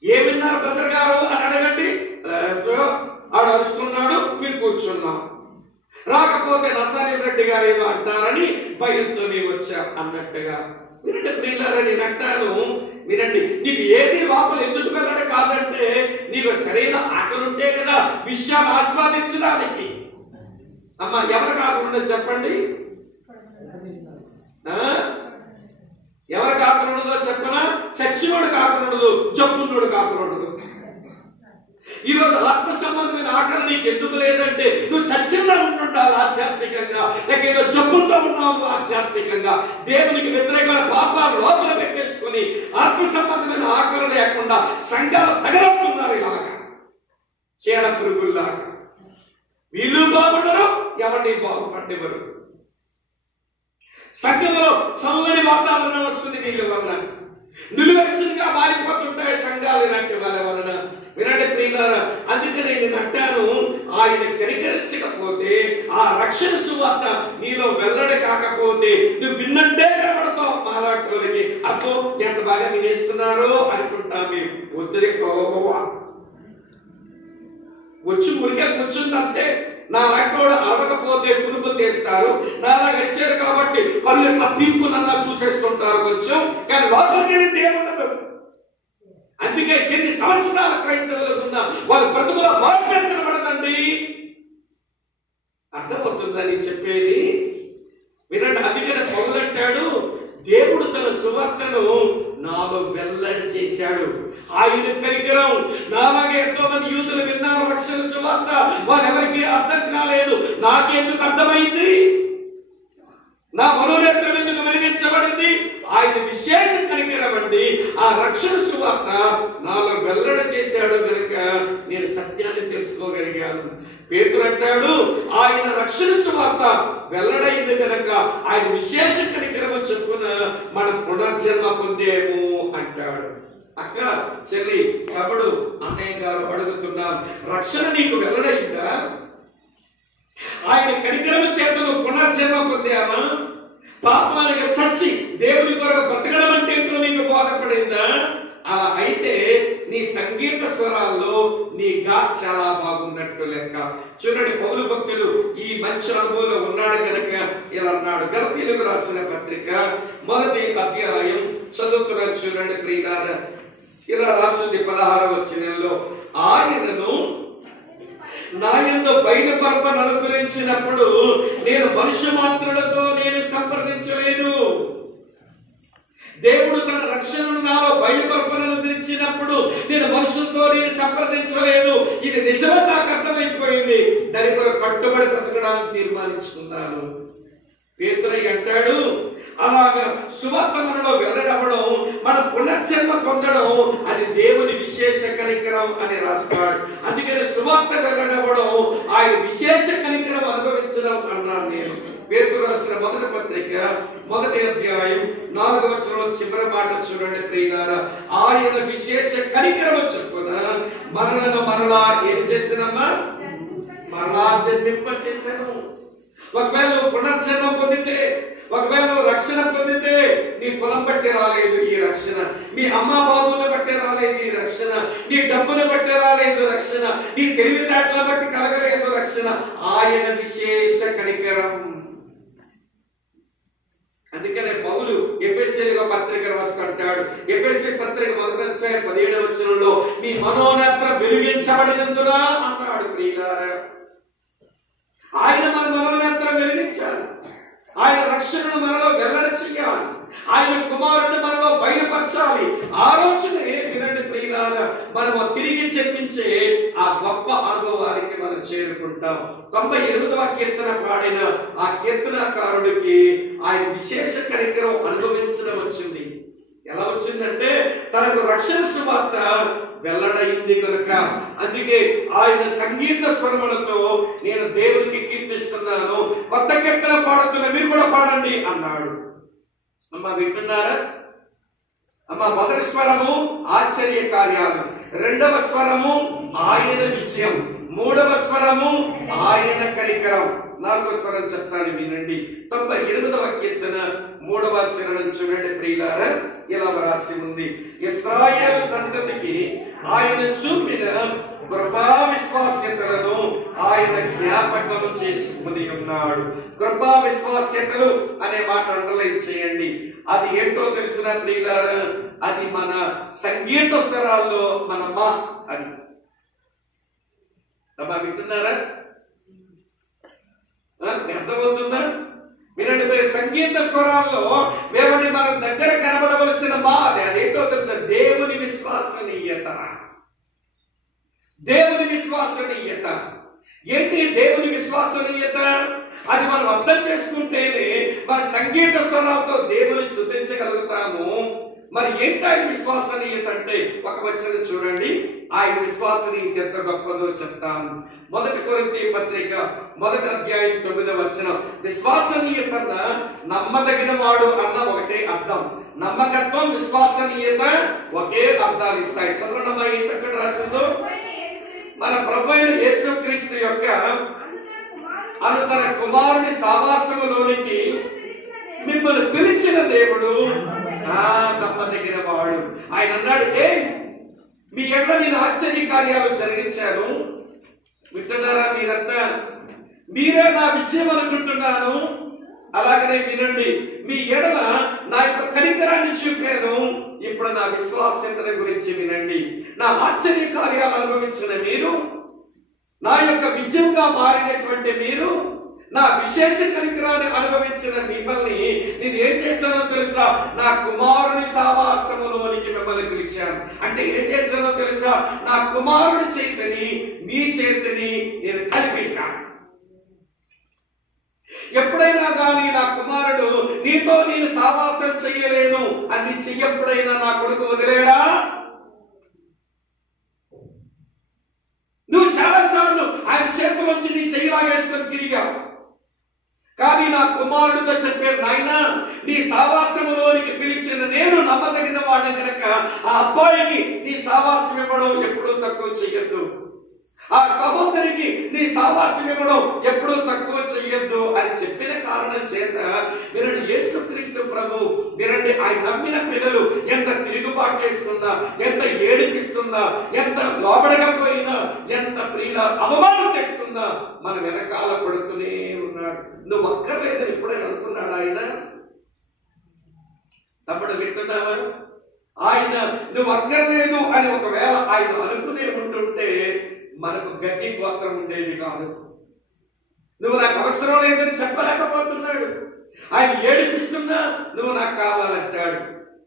ఏమిన్నారు బ్రదర్ గారు అని అడగండి. ఆడు అరుచుకున్నాడు, మీరు కూర్చున్నాం. రాకపోతే నతానిల్ రెడ్డి గారు ఏదో అంటారని భయంతో వచ్చా అన్నట్టుగా. వినండి ప్రియులారా, నేను అంటాను వినండి, నీకు ఏది లోపల ఎందుకు వెళ్ళడం కాదంటే నీకు సరైన ఆకలి ఉంటే కదా విషయాలు ఆస్వాదించడానికి. అమ్మా ఎవరు కాకుండా చెప్పండి, ఎవరు కాకుండా చెప్పనా? చచ్చినోడు కాకుండా జబ్బున్నోడు కాకుండా. ఈరోజు ఆత్మ సంబంధమైన ఆకలి నీకు ఎందుకు లేదంటే నువ్వు చచ్చిందా ఉంటుంటావు ఆధ్యాత్మికంగా, లేక ఏదో జబ్బుతో ఉన్నావు ఆధ్యాత్మికంగా. దేవునికి వ్యతిరేకమైన పాపాలు లోపల పెట్టేసుకొని ఆత్మ సంబంధమైన ఆకలి లేకుండా సంఘాలు తగలవుతున్నారు. ఇలాగా చీడ పురుగుల్లాగా వీళ్ళు బాగుండరు, ఎవరిని బాగుపడేవారు. సంఘంలో చల్లని వాతావరణం వస్తుంది వీళ్ళ వలన, నిలువెచ్చనిగా మారిపోతుంటాయి సంఘాలు ఇలాంటి వాళ్ళ వలన. వినండి ప్రియులారా, అందుకనే నేను అంటాను, ఆయన కనికరించకపోతే ఆ రక్షణ సువార్త నీలో వెల్లడి కాకపోతే నువ్వు విన్నట్టే కనబడతావు. మాలాటోళ్ళకి అబ్బో ఎంత బాగా వినేస్తున్నారో అనుకుంటా. మీరు వద్దురే వచ్చి ఊరికే కూర్చుందంటే నా లాంటోడు అరవకపోతే పురుగు తీస్తారు, నాలాగా ఇచ్చారు కాబట్టి కళ్ళు పీపునన్నా చూసేస్తుంటారు కొంచెం, కానీ లోపలికి వెళ్ళింది ఏముండదు. అందుకే ఎన్ని సంవత్సరాల క్రైస్తవులకు ఉన్న వాళ్ళ బ్రతుకుల మార్పు కనబడదండి. అర్థమవుతుందని చెప్పేది వినండి. అందుకని పౌలంటాడు, దేవుడు తన సువార్తను నాలో వెల్లడి చేశాడు. ఆయన కరికరం నాలాగే ఎంతో మంది యూదులు విన్నారు రక్షణ సువార్త, వారెవరికి అర్థం కాలేదు. నాకెందుకు అర్థమైంది? నా మనోనేత్రం ఎందుకు వెలిగించబడింది? ఆయన విశేష కనికరం అండి. ఆ రక్షణ సువార్త నాలో వెల్లడి చేశాడు కనుక నేను సత్యాన్ని తెలుసుకోగలిగాను. పేతురు అంటాడు, ఆయన రక్షణ సువార్త వెల్లడైంది కనుక ఆయన విశేష కనికరము చొప్పున మన పునర్జన్మ పొందేము అంటాడు. అక్క, చెల్లి, తమ్ముడు, అన్నయ్య గారు అడుగుతున్నాం, రక్షణ నీకు వెల్లడైందా? ఆయన కనికరము చేత నువ్వు పునర్జన్మ పొందామా? పాపానికి చచ్చి దేవుని కొరకు బ్రతకడం అంటే ఏంటో నీకు బోధపడిందా? అలా అయితే నీ సంగీత స్వరాల్లో నీ గా చాలా బాగున్నట్టు లెక్క. చూడండి, పౌలు భక్తుడు ఈ మంచి అనుభవంలో ఉన్నాడు కనుక ఇలా అన్నాడు. గలతీయులకు రాసిన పత్రిక 1వ అధ్యాయం చదువుతున్నారు. చూడండి ప్రియులారా, ఇలా రాస్తుంది 16వ వచనంలో, ఆయనను నాయందు బయలుపరపను అనుగ్రహించినప్పుడు నేను మనుష్య మాత్రులతో నేను సంప్రదించలేదు. దేవుడు తన రక్షణను నాలో బయలుపరపను అనుగ్రహించినప్పుడు నేను మనుషులతో నేను సంప్రదించలేదు. ఇది నిజమని నాకు అర్థమైపోయింది. దాని కొరకు కట్టుబడి బ్రతకడానికి తీర్మానించుకున్నాను. పేతురు అంటాడు, అలాగా సువార్త మనలో వెళ్ళడవడం, మన పునర్జన్మ పొందడం అది దేవుని విశేష కనికరం అని రాస్తాడు. అందుకని సువార్త వెళ్ళడవడం ఆయన విశేష కనికరం అనుభవించడం అన్నాను నేను. పేతురు రాసిన మొదటి పత్రిక 1వ అధ్యాయం 4వ వచనం చివరి మాట చూడండి ప్రియులారా. ఆయన విశేష కనికరం చొప్పున మనలను మరలా ఏం చేసినమ్మా? మరలా జన్మింప చేశాను. ఒకవేళ నువ్వు పునర్జన్మ పొందితే, ఒకవేళ నువ్వు రక్షణ పొందితే, నీ కులం బట్టి రాలేదు ఈ రక్షణ, నీ అమ్మా బాబుని బట్టి రాలేదు ఈ రక్షణ, నీ డబ్బును బట్టి రాలేదు రక్షణ, నీ తెలివితేటల బట్టి కలగలేదు రక్షణ. ఆయన విశేష కనికరం. అందుకనే పౌలు ఎఫెసీయులకు పత్రిక రాసుకుంటాడు. ఎఫెసీ పత్రిక 1వ అధ్యాయం 17వ వచనంలో మీ మనోనేత్రం వెలిగించబడినందున అన్నాడు. ప్రియులారా, ఆయన మన మనోనేత్రం వెలిగించాలి. ఆయన రక్షణను మనలో వెల్లడి చేయాలి. ఆయన కుమారుడిని మనలో బయలుపరచాలి. ఆ రోజునే వినండి ప్రియులారా, మనం తిరిగి చెప్పించే ఆ గొప్ప అనుభవానికి మనం చేరుకుంటాం. 98వ కీర్తన పాడిన ఆ కీర్తనకారుడికి ఆయన విశేష కనికరం అనుభవించడం వచ్చింది. ఎలా వచ్చిందంటే తనకు రక్షణ సువార్త వెల్లడైంది కనుక. అందుకే ఆయన సంగీత స్వరములతో నేను దేవునికి కీర్తిస్తున్నాను, కొత్త కీర్తన పాడుతున్న మీరు కూడా పాడండి అన్నాడు. అమ్మ వింటున్నారా? అమ్మ మొదటి స్వరము ఆశ్చర్య కార్యాలు, 2వ స్వరము ఆయన విషయం, 3వ స్వరము ఆయన కనికరం, 4వ స్వరం చెప్తాను వినండి. 98వ కీర్తన 3వ చరణం చూడండి ప్రియులారా. ఇలా రాసి ఉంది, ఇశ్రాయేలు సంతతికి ఆయన చూపిన కృపా విశ్వాస్యతలను ఆయన జ్ఞాపకం చేసుకుని ఉన్నాడు. కృపా విశ్వాస్యతలు అనే మాట అండర్లైన్ చేయండి. అది ఏంటో తెలిసిన ప్రియులారా, అది మన సంగీత స్వరాల్లో మన మా అది. అమ్మా వింటున్నారా? అర్థమవుతుందా? వినండి, మీరు సంగీత స్వరాల్లో దేవుని మనం దగ్గర కనబడవలసిన మా అదేంటో తెలుసా? దేవుని విశ్వసనీయత. దేవుని విశ్వసనీయత ఏంటి? దేవుని విశ్వసనీయత అది మనం అర్థం చేసుకుంటేనే మన సంగీత స్వరాలతో దేవుని స్తుతించగలుగుతాము. మరి ఏంటి ఆయన విశ్వసనీయత అంటే? ఒక వచనం చూడండి, ఆయన విశ్వసనీయత ఎంత గొప్పదో చెప్తాను. 1 కొరింథీ పత్రిక 1వ అధ్యాయం 9వ వచనం. విశ్వసనీయత నమ్మదగిన వాడు అన్న ఒకటే అర్థం. నమ్మకత్వం, విశ్వసనీయత ఒకే అర్థాలు ఇస్తాయి. చదవనమ్మా ఏంటక్కడ రాసిందో? మన ప్రభువైన యేసుక్రీస్తు యొక్క అను తన కుమారుని సావాసములోనికి మిమ్మల్ని పిలిచిన దేవుడు నమ్మదగిన వాడు. ఆయన అన్నాడు, మీ ఎట్లా నేను ఆశ్చర్య కార్యాలు జరిగించాను. వింటున్నారా మీరంతా? మీరే నా విజయం అనుకుంటున్నాను. అలాగనే వినండి, మీ ఎడల నా యొక్క కనికరాన్ని చూపాను. ఇప్పుడు నా విశ్వాస్యతల గురించి వినండి. నా ఆశ్చర్య కార్యాలు అనుభవించిన మీరు, నా యొక్క విజయంగా మారినటువంటి మీరు, నా విశేష కనికరాన్ని అనుభవించిన మిమ్మల్ని నేను ఏం చేశానో తెలుసా? నా కుమారుని సావాసములోనికి మిమ్మల్ని పిలిచాను. అంటే ఏం చేశానో తెలుసా? నా కుమారుని చేతిని మీ చేతిని నేను కలిపేశాను. ఎప్పుడైనా కానీ నా కుమారుడు నీతో నేను సావాసం చెయ్యలేను అని చెయ్యప్పుడైనా నా కొడుకు వదిలేడా? నువ్వు చాలాసార్లు ఆయన చేతిలోంచి నీ చెయ్యిలాగేసుకొని తిరిగావు. కానీ నా కుమారుడితో చెప్పారు, నాయనా నీ సావాసములోనికి పిలిచిన నేను నమ్మదగిన వాడిని కనుక ఆ అబ్బాయికి నీ సావాసం ఇవ్వడం ఎప్పుడూ తక్కువ చెయ్యొద్దు. ఆ సహోదరికి నీ సావాసం ఇవ్వడం ఎప్పుడూ తక్కువ చెయ్యొద్దు అని చెప్పిన కారణం చేత వినండి, యేసుక్రీస్తు ప్రభు వినండి, ఆయన నమ్మిన పిల్లలు ఎంత తిరుగుబాటు చేస్తున్నా, ఎంత ఏడిపిస్తున్నా, ఎంత లోబడకపోయినా, ఎంత ప్రియుల అవమానం తెస్తున్నా మన వెనకాల పడుతూనే ఉన్నాడు. నువ్వు అక్కర్లేదని ఎప్పుడైనా అనుకున్నాడు ఆయన? తప్పుడు వింటున్నావా? ఆయన నువ్వు అక్కర్లేదు అని ఒకవేళ ఆయన అనుకునే ఉంటుంటే మనకు గతి గోత్రం ఉండేది కాదు. నువ్వు నాకు అవసరం లేదని చెప్పలేకపోతున్నాడు. ఆయన ఏడిపిస్తున్నా నువ్వు నాకు కావాలంటాడు.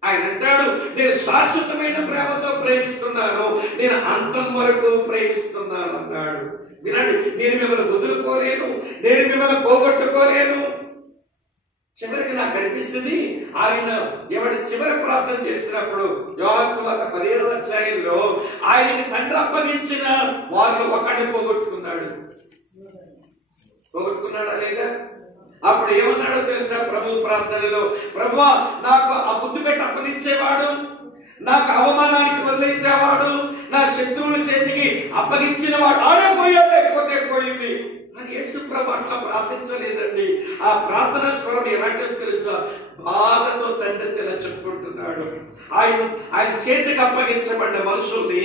ఆయన అంటాడు, నేను శాశ్వతమైన ప్రేమతో ప్రేమిస్తున్నాను, నేను అంతం వరకు ప్రేమిస్తున్నాను అన్నాడు. వినండి, నేను మిమ్మల్ని వదులుకోలేను, నేను మిమ్మల్ని పోగొట్టుకోలేను. చివరికి నాకు కనిపిస్తుంది ఆయన ఎవడి చివరి ప్రార్థన చేసినప్పుడు యోహాను సువార్త 17వ అధ్యాయంలో ఆయనకి తండ్రి అప్పగించిన వారిలో ఒకడిని పోగొట్టుకున్నాడా లేదా? అప్పుడు ఏమన్నాడో తెలుసా ప్రభు ప్రార్థనలో, ప్రభువా నాకు ఆ బుద్ధి పెట్టి అప్పగించేవాడు, నాకు అవమానానికి వదిలేసేవాడు, నా శత్రువుల చేతికి అప్పగించిన వాడు ఆడే పోయాడు, లేకపోతే పోయింది అని యేసు ప్రభు అట్లా ప్రార్థించలేదండి. ఆ ప్రార్థన స్వరం ఎలాంటిదో తెలుసా? బాధతో తండ్రి ఇలా చెప్పుకుంటున్నాడు. ఆయన చేతికి అప్పగించబడ్డ మనుషుల్ని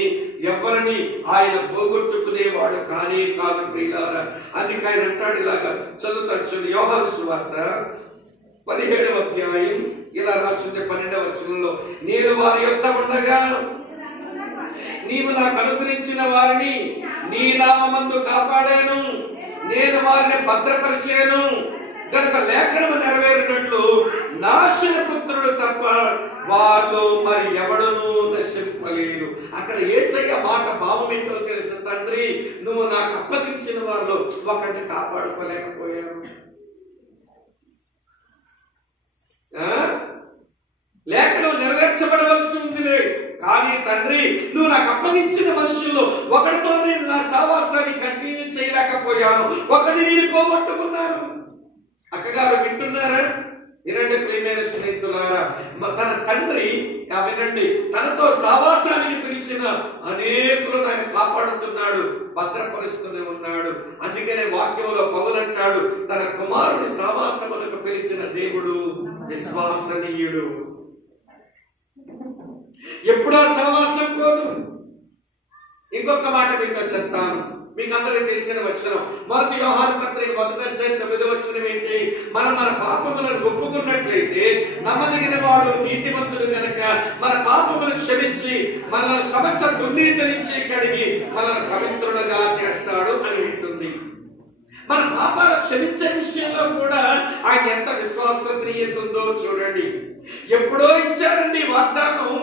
ఎవరిని ఆయన పోగొట్టుకునేవాడు కానీ కాదు ప్రియులారా. అందుకే ఆయన అంటాడు ఇలాగా, చదువుతాడు యోహాను సువార్త 17వ అధ్యాయం ఇలా రాస్తుంది 12వ వచనంలో, నేను వారి యొద్ద ఉండగా నీవు నాకు అనుగ్రహించిన వారిని నీ నామమందు కాపాడాను, నేను వారిని భద్రపరిచాను కనుక లేఖనము నెరవేరినట్లు నాశన పుత్రుడు తప్ప వాళ్ళు మరి ఎవడను నశింపలేదు. అక్కడ యేసయ్య మాట భావం ఏంటో తెలుసు, తండ్రి నువ్వు నాకు అప్పగించిన వారిలో ఒకరిని కాపాడుకోలేకపోయాను. లేఖనం నెరవేర్చబడవలసి ఉందిలే, కానీ తండ్రి నువ్వు నాకు అప్పగించిన మనుషుల్లో ఒకరితో నేను నా సావాసాన్ని కంటిన్యూ చేయలేకపోయాను, ఒకరిని నేను పోగొట్టుకున్నాను. అక్కగారు వింటున్నారా? వినండి ప్రియమైన స్నేహితులారా, తన తండ్రి వినండి తనతో సావాసానికి పిలిచిన అనేకులను ఆయన కాపాడుతున్నాడు, భద్రపరుస్తూనే ఉన్నాడు. అందుకనే వాక్యంలో పౌలు అంటాడు, తన కుమారుని సావాసములకు పిలిచిన దేవుడు విశ్వసనీయుడు. ఎప్పుడో సహవాసం పోదు. ఇంకొక మాట మీకు చెప్తాను, మీకు అందరికీ తెలిసిన వచనం 1 యోహాను పత్రిక 1వ అధ్యాయం 9వ వచనం ఏంటి? మనం మన పాపములను ఒప్పుకున్నట్లయితే నమ్మదగిన వాడు నీతిమంతుడు కనుక మన పాపములను క్షమించి మన సమస్త దుర్నీతి నుంచి కడిగి మనల్ని పవిత్రులుగా చేస్తాడు అని ఉంటుంది. మన పాపాలు క్షమించే విషయంలో కూడా ఆయన ఎంత విశ్వసనీయత ఉందో చూడండి. ఎప్పుడో ఇచ్చారండి వాగ్దానం,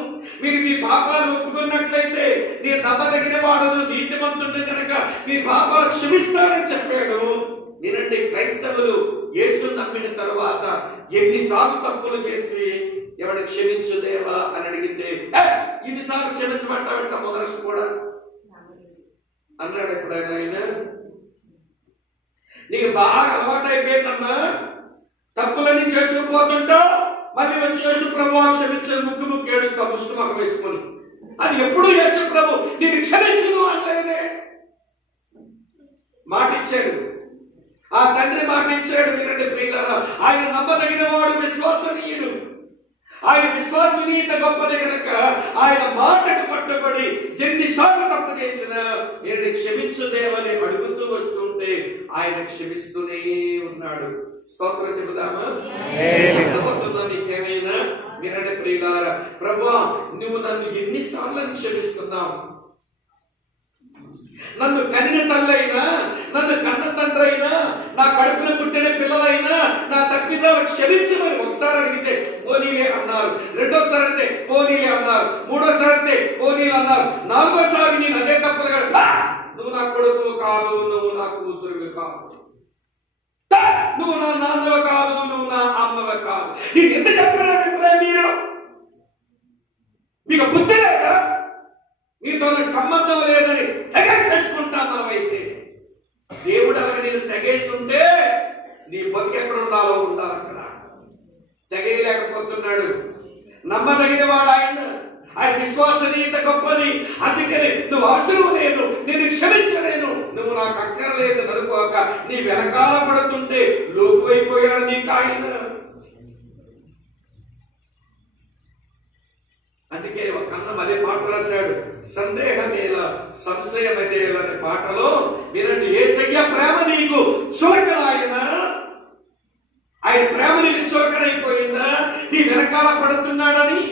మీరు మీ పాపాలు ఒప్పుకున్నట్లయితే నేను నమ్మదగిన వాడును నీతిమంతుడు కనుక మీ పాపాలు క్షమిస్తానని చెప్పాడు. వినండి, క్రైస్తవులు యేసు నమ్మిన తర్వాత ఎన్నిసార్లు తప్పులు చేసి ఎవడు క్షమించు దేవా అని అడిగితే ఇన్నిసార్లు క్షమించమంటావంట మొదలు కూడా అన్నాడు ఎప్పుడైనా ఆయన? నీకు బాగా అలవాటు అయిపోయిందమ్మా, తప్పులన్నీ చేసుకుపోతుంటా మళ్ళీ వచ్చి యేసు ప్రభు క్షమించే ముక్కు ఏడుస్తా ముష్టిముఖం వేసుకొని అని ఎప్పుడు యేసు ప్రభు నేను క్షమించను అనలేదే. మాట ఇచ్చాడు, ఆ తండ్రి మాట ఇచ్చాడు. వినండి ప్రియులారా, ఆయన నమ్మదగిన వాడు విశ్వసనీయుడు. ఆయన విశ్వసనీయత గొప్పది కనుక ఆయన మాటకు పట్టుబడి ఎన్నిసార్లు తప్పు చేసినా నేను క్షమించు దేవని అడుగుతూ వస్తుంటే ఆయన క్షమిస్తూనే ఉన్నాడు. స్తోత్రం చెబుదామా? మీకేమైనా? వినండి ప్రియులారా, ప్రభువా నువ్వు నన్ను ఎన్నిసార్లు క్షమిస్తున్నావు? నన్ను కనిన తల్లైనా, నన్ను కన్న తండ్రి అయినా, నా కడుపున పుట్టిన పిల్లలైనా నా తప్పిదాలు క్షమించమని ఒకసారి అడిగితే పోనీలే అన్నారు, రెండోసారి అంటే పోనీలే అన్నారు, మూడోసారి అంటే పోనీలే అన్నారు, నాలుగోసారి నేను అదే తప్పులు కడతా, నువ్వు నా కొడుకు కాదు, నువ్వు నా కూతురు కాదు, నువ్వు నా నాన్నవ కాదు, నువ్వు నా అమ్మవ కాదు. నేను ఎంత చెప్పారా మీరు? మీకు బుద్ధి లేదా? మీతో సంబంధం లేదని తెగేసేసుకుంటా. మనమైతే దేవుడు అక్కడ నేను తెగేసి ఉంటే నీ బతుకు ఎక్కడ ఉండాలో ఉండాలి, అక్కడ తెగేయలేకపోతున్నాడు. నమ్మదగిన వాడు ఆయన, ఆయన విశ్వసనీయత గొప్పది. అందుకని నువ్వు అవసరం లేదు, నేను క్షమించలేను, నువ్వు నాకు అక్కర్లేదు అనుకోక నీ వెనకాల పడుతుంటే లోకువైపోయాడు నీకు ఆయన. అందుకే ఒక అన్నం అదే పాట రాశాడు, సందేహమేలా సంశయమేలా అనే పాటలో వినండి, యేసయ్య ప్రేమ నీకు చులకనాయనా, ఆయన ప్రేమ నీకు చులకనైపోయిందా? నీ వెనకాల పడుతున్నాడని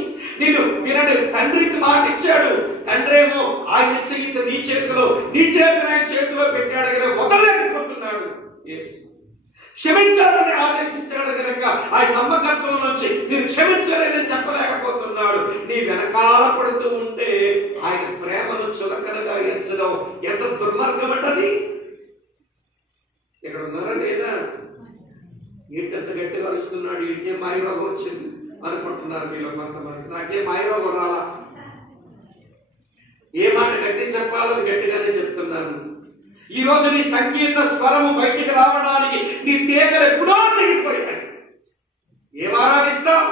నేను వినండి, తండ్రికి మాట ఇచ్చాడు. తండ్రి ఏమో ఆయన చెయ్యి నీ చేతిలో, నీ చేతిని ఆయన చేతిలో పెట్టాడు కదా, వదలలేకపోతున్నాడు. క్షమించాలని ఆదేశించాడు కనుక ఆయన నమ్మకత్వం నుంచి నేను క్షమించాలని చెప్పలేకపోతున్నాడు. నీ వెనకాల పడుతూ ఉంటే ఆయన ప్రేమను చులకనగా ఎంచడం ఎంత దుర్మార్గం అంటది. ఇక్కడ ఉన్నారా లేదా? ఏంటంత గట్టిగా అరుస్తున్నాడు, వీడికే మాయరోగం వచ్చింది అనుకుంటున్నారు మీలో కొంతమంది. నాకేం మాయరోగం రాలా, ఏ మాట గట్టి చెప్పాలని గట్టిగానే చెప్తున్నాను. ఈ రోజు నీ సంగీత స్వరము బయటికి రావడానికి నీ తీగలు ఎప్పుడో తెగిపోయాయి. ఏం ఆరాధిస్తావు,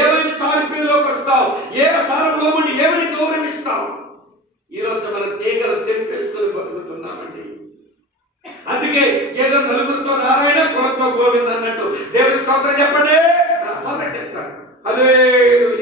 ఏమైనా సారూప్యంలోకి వస్తావు, ఏ సారంలో ఉండి ఏమని గౌరవిస్తావు. ఈరోజు మన తీగలు తెంపేసుకొని బతుకుతున్నామండి. అందుకే ఏదో నలుగురితో నారాయణ, కులంతో గోవింద అన్నట్టు దేవుని స్తోత్రం చెప్పండి మొదలెట్టేస్తారు. హల్లెలూయా.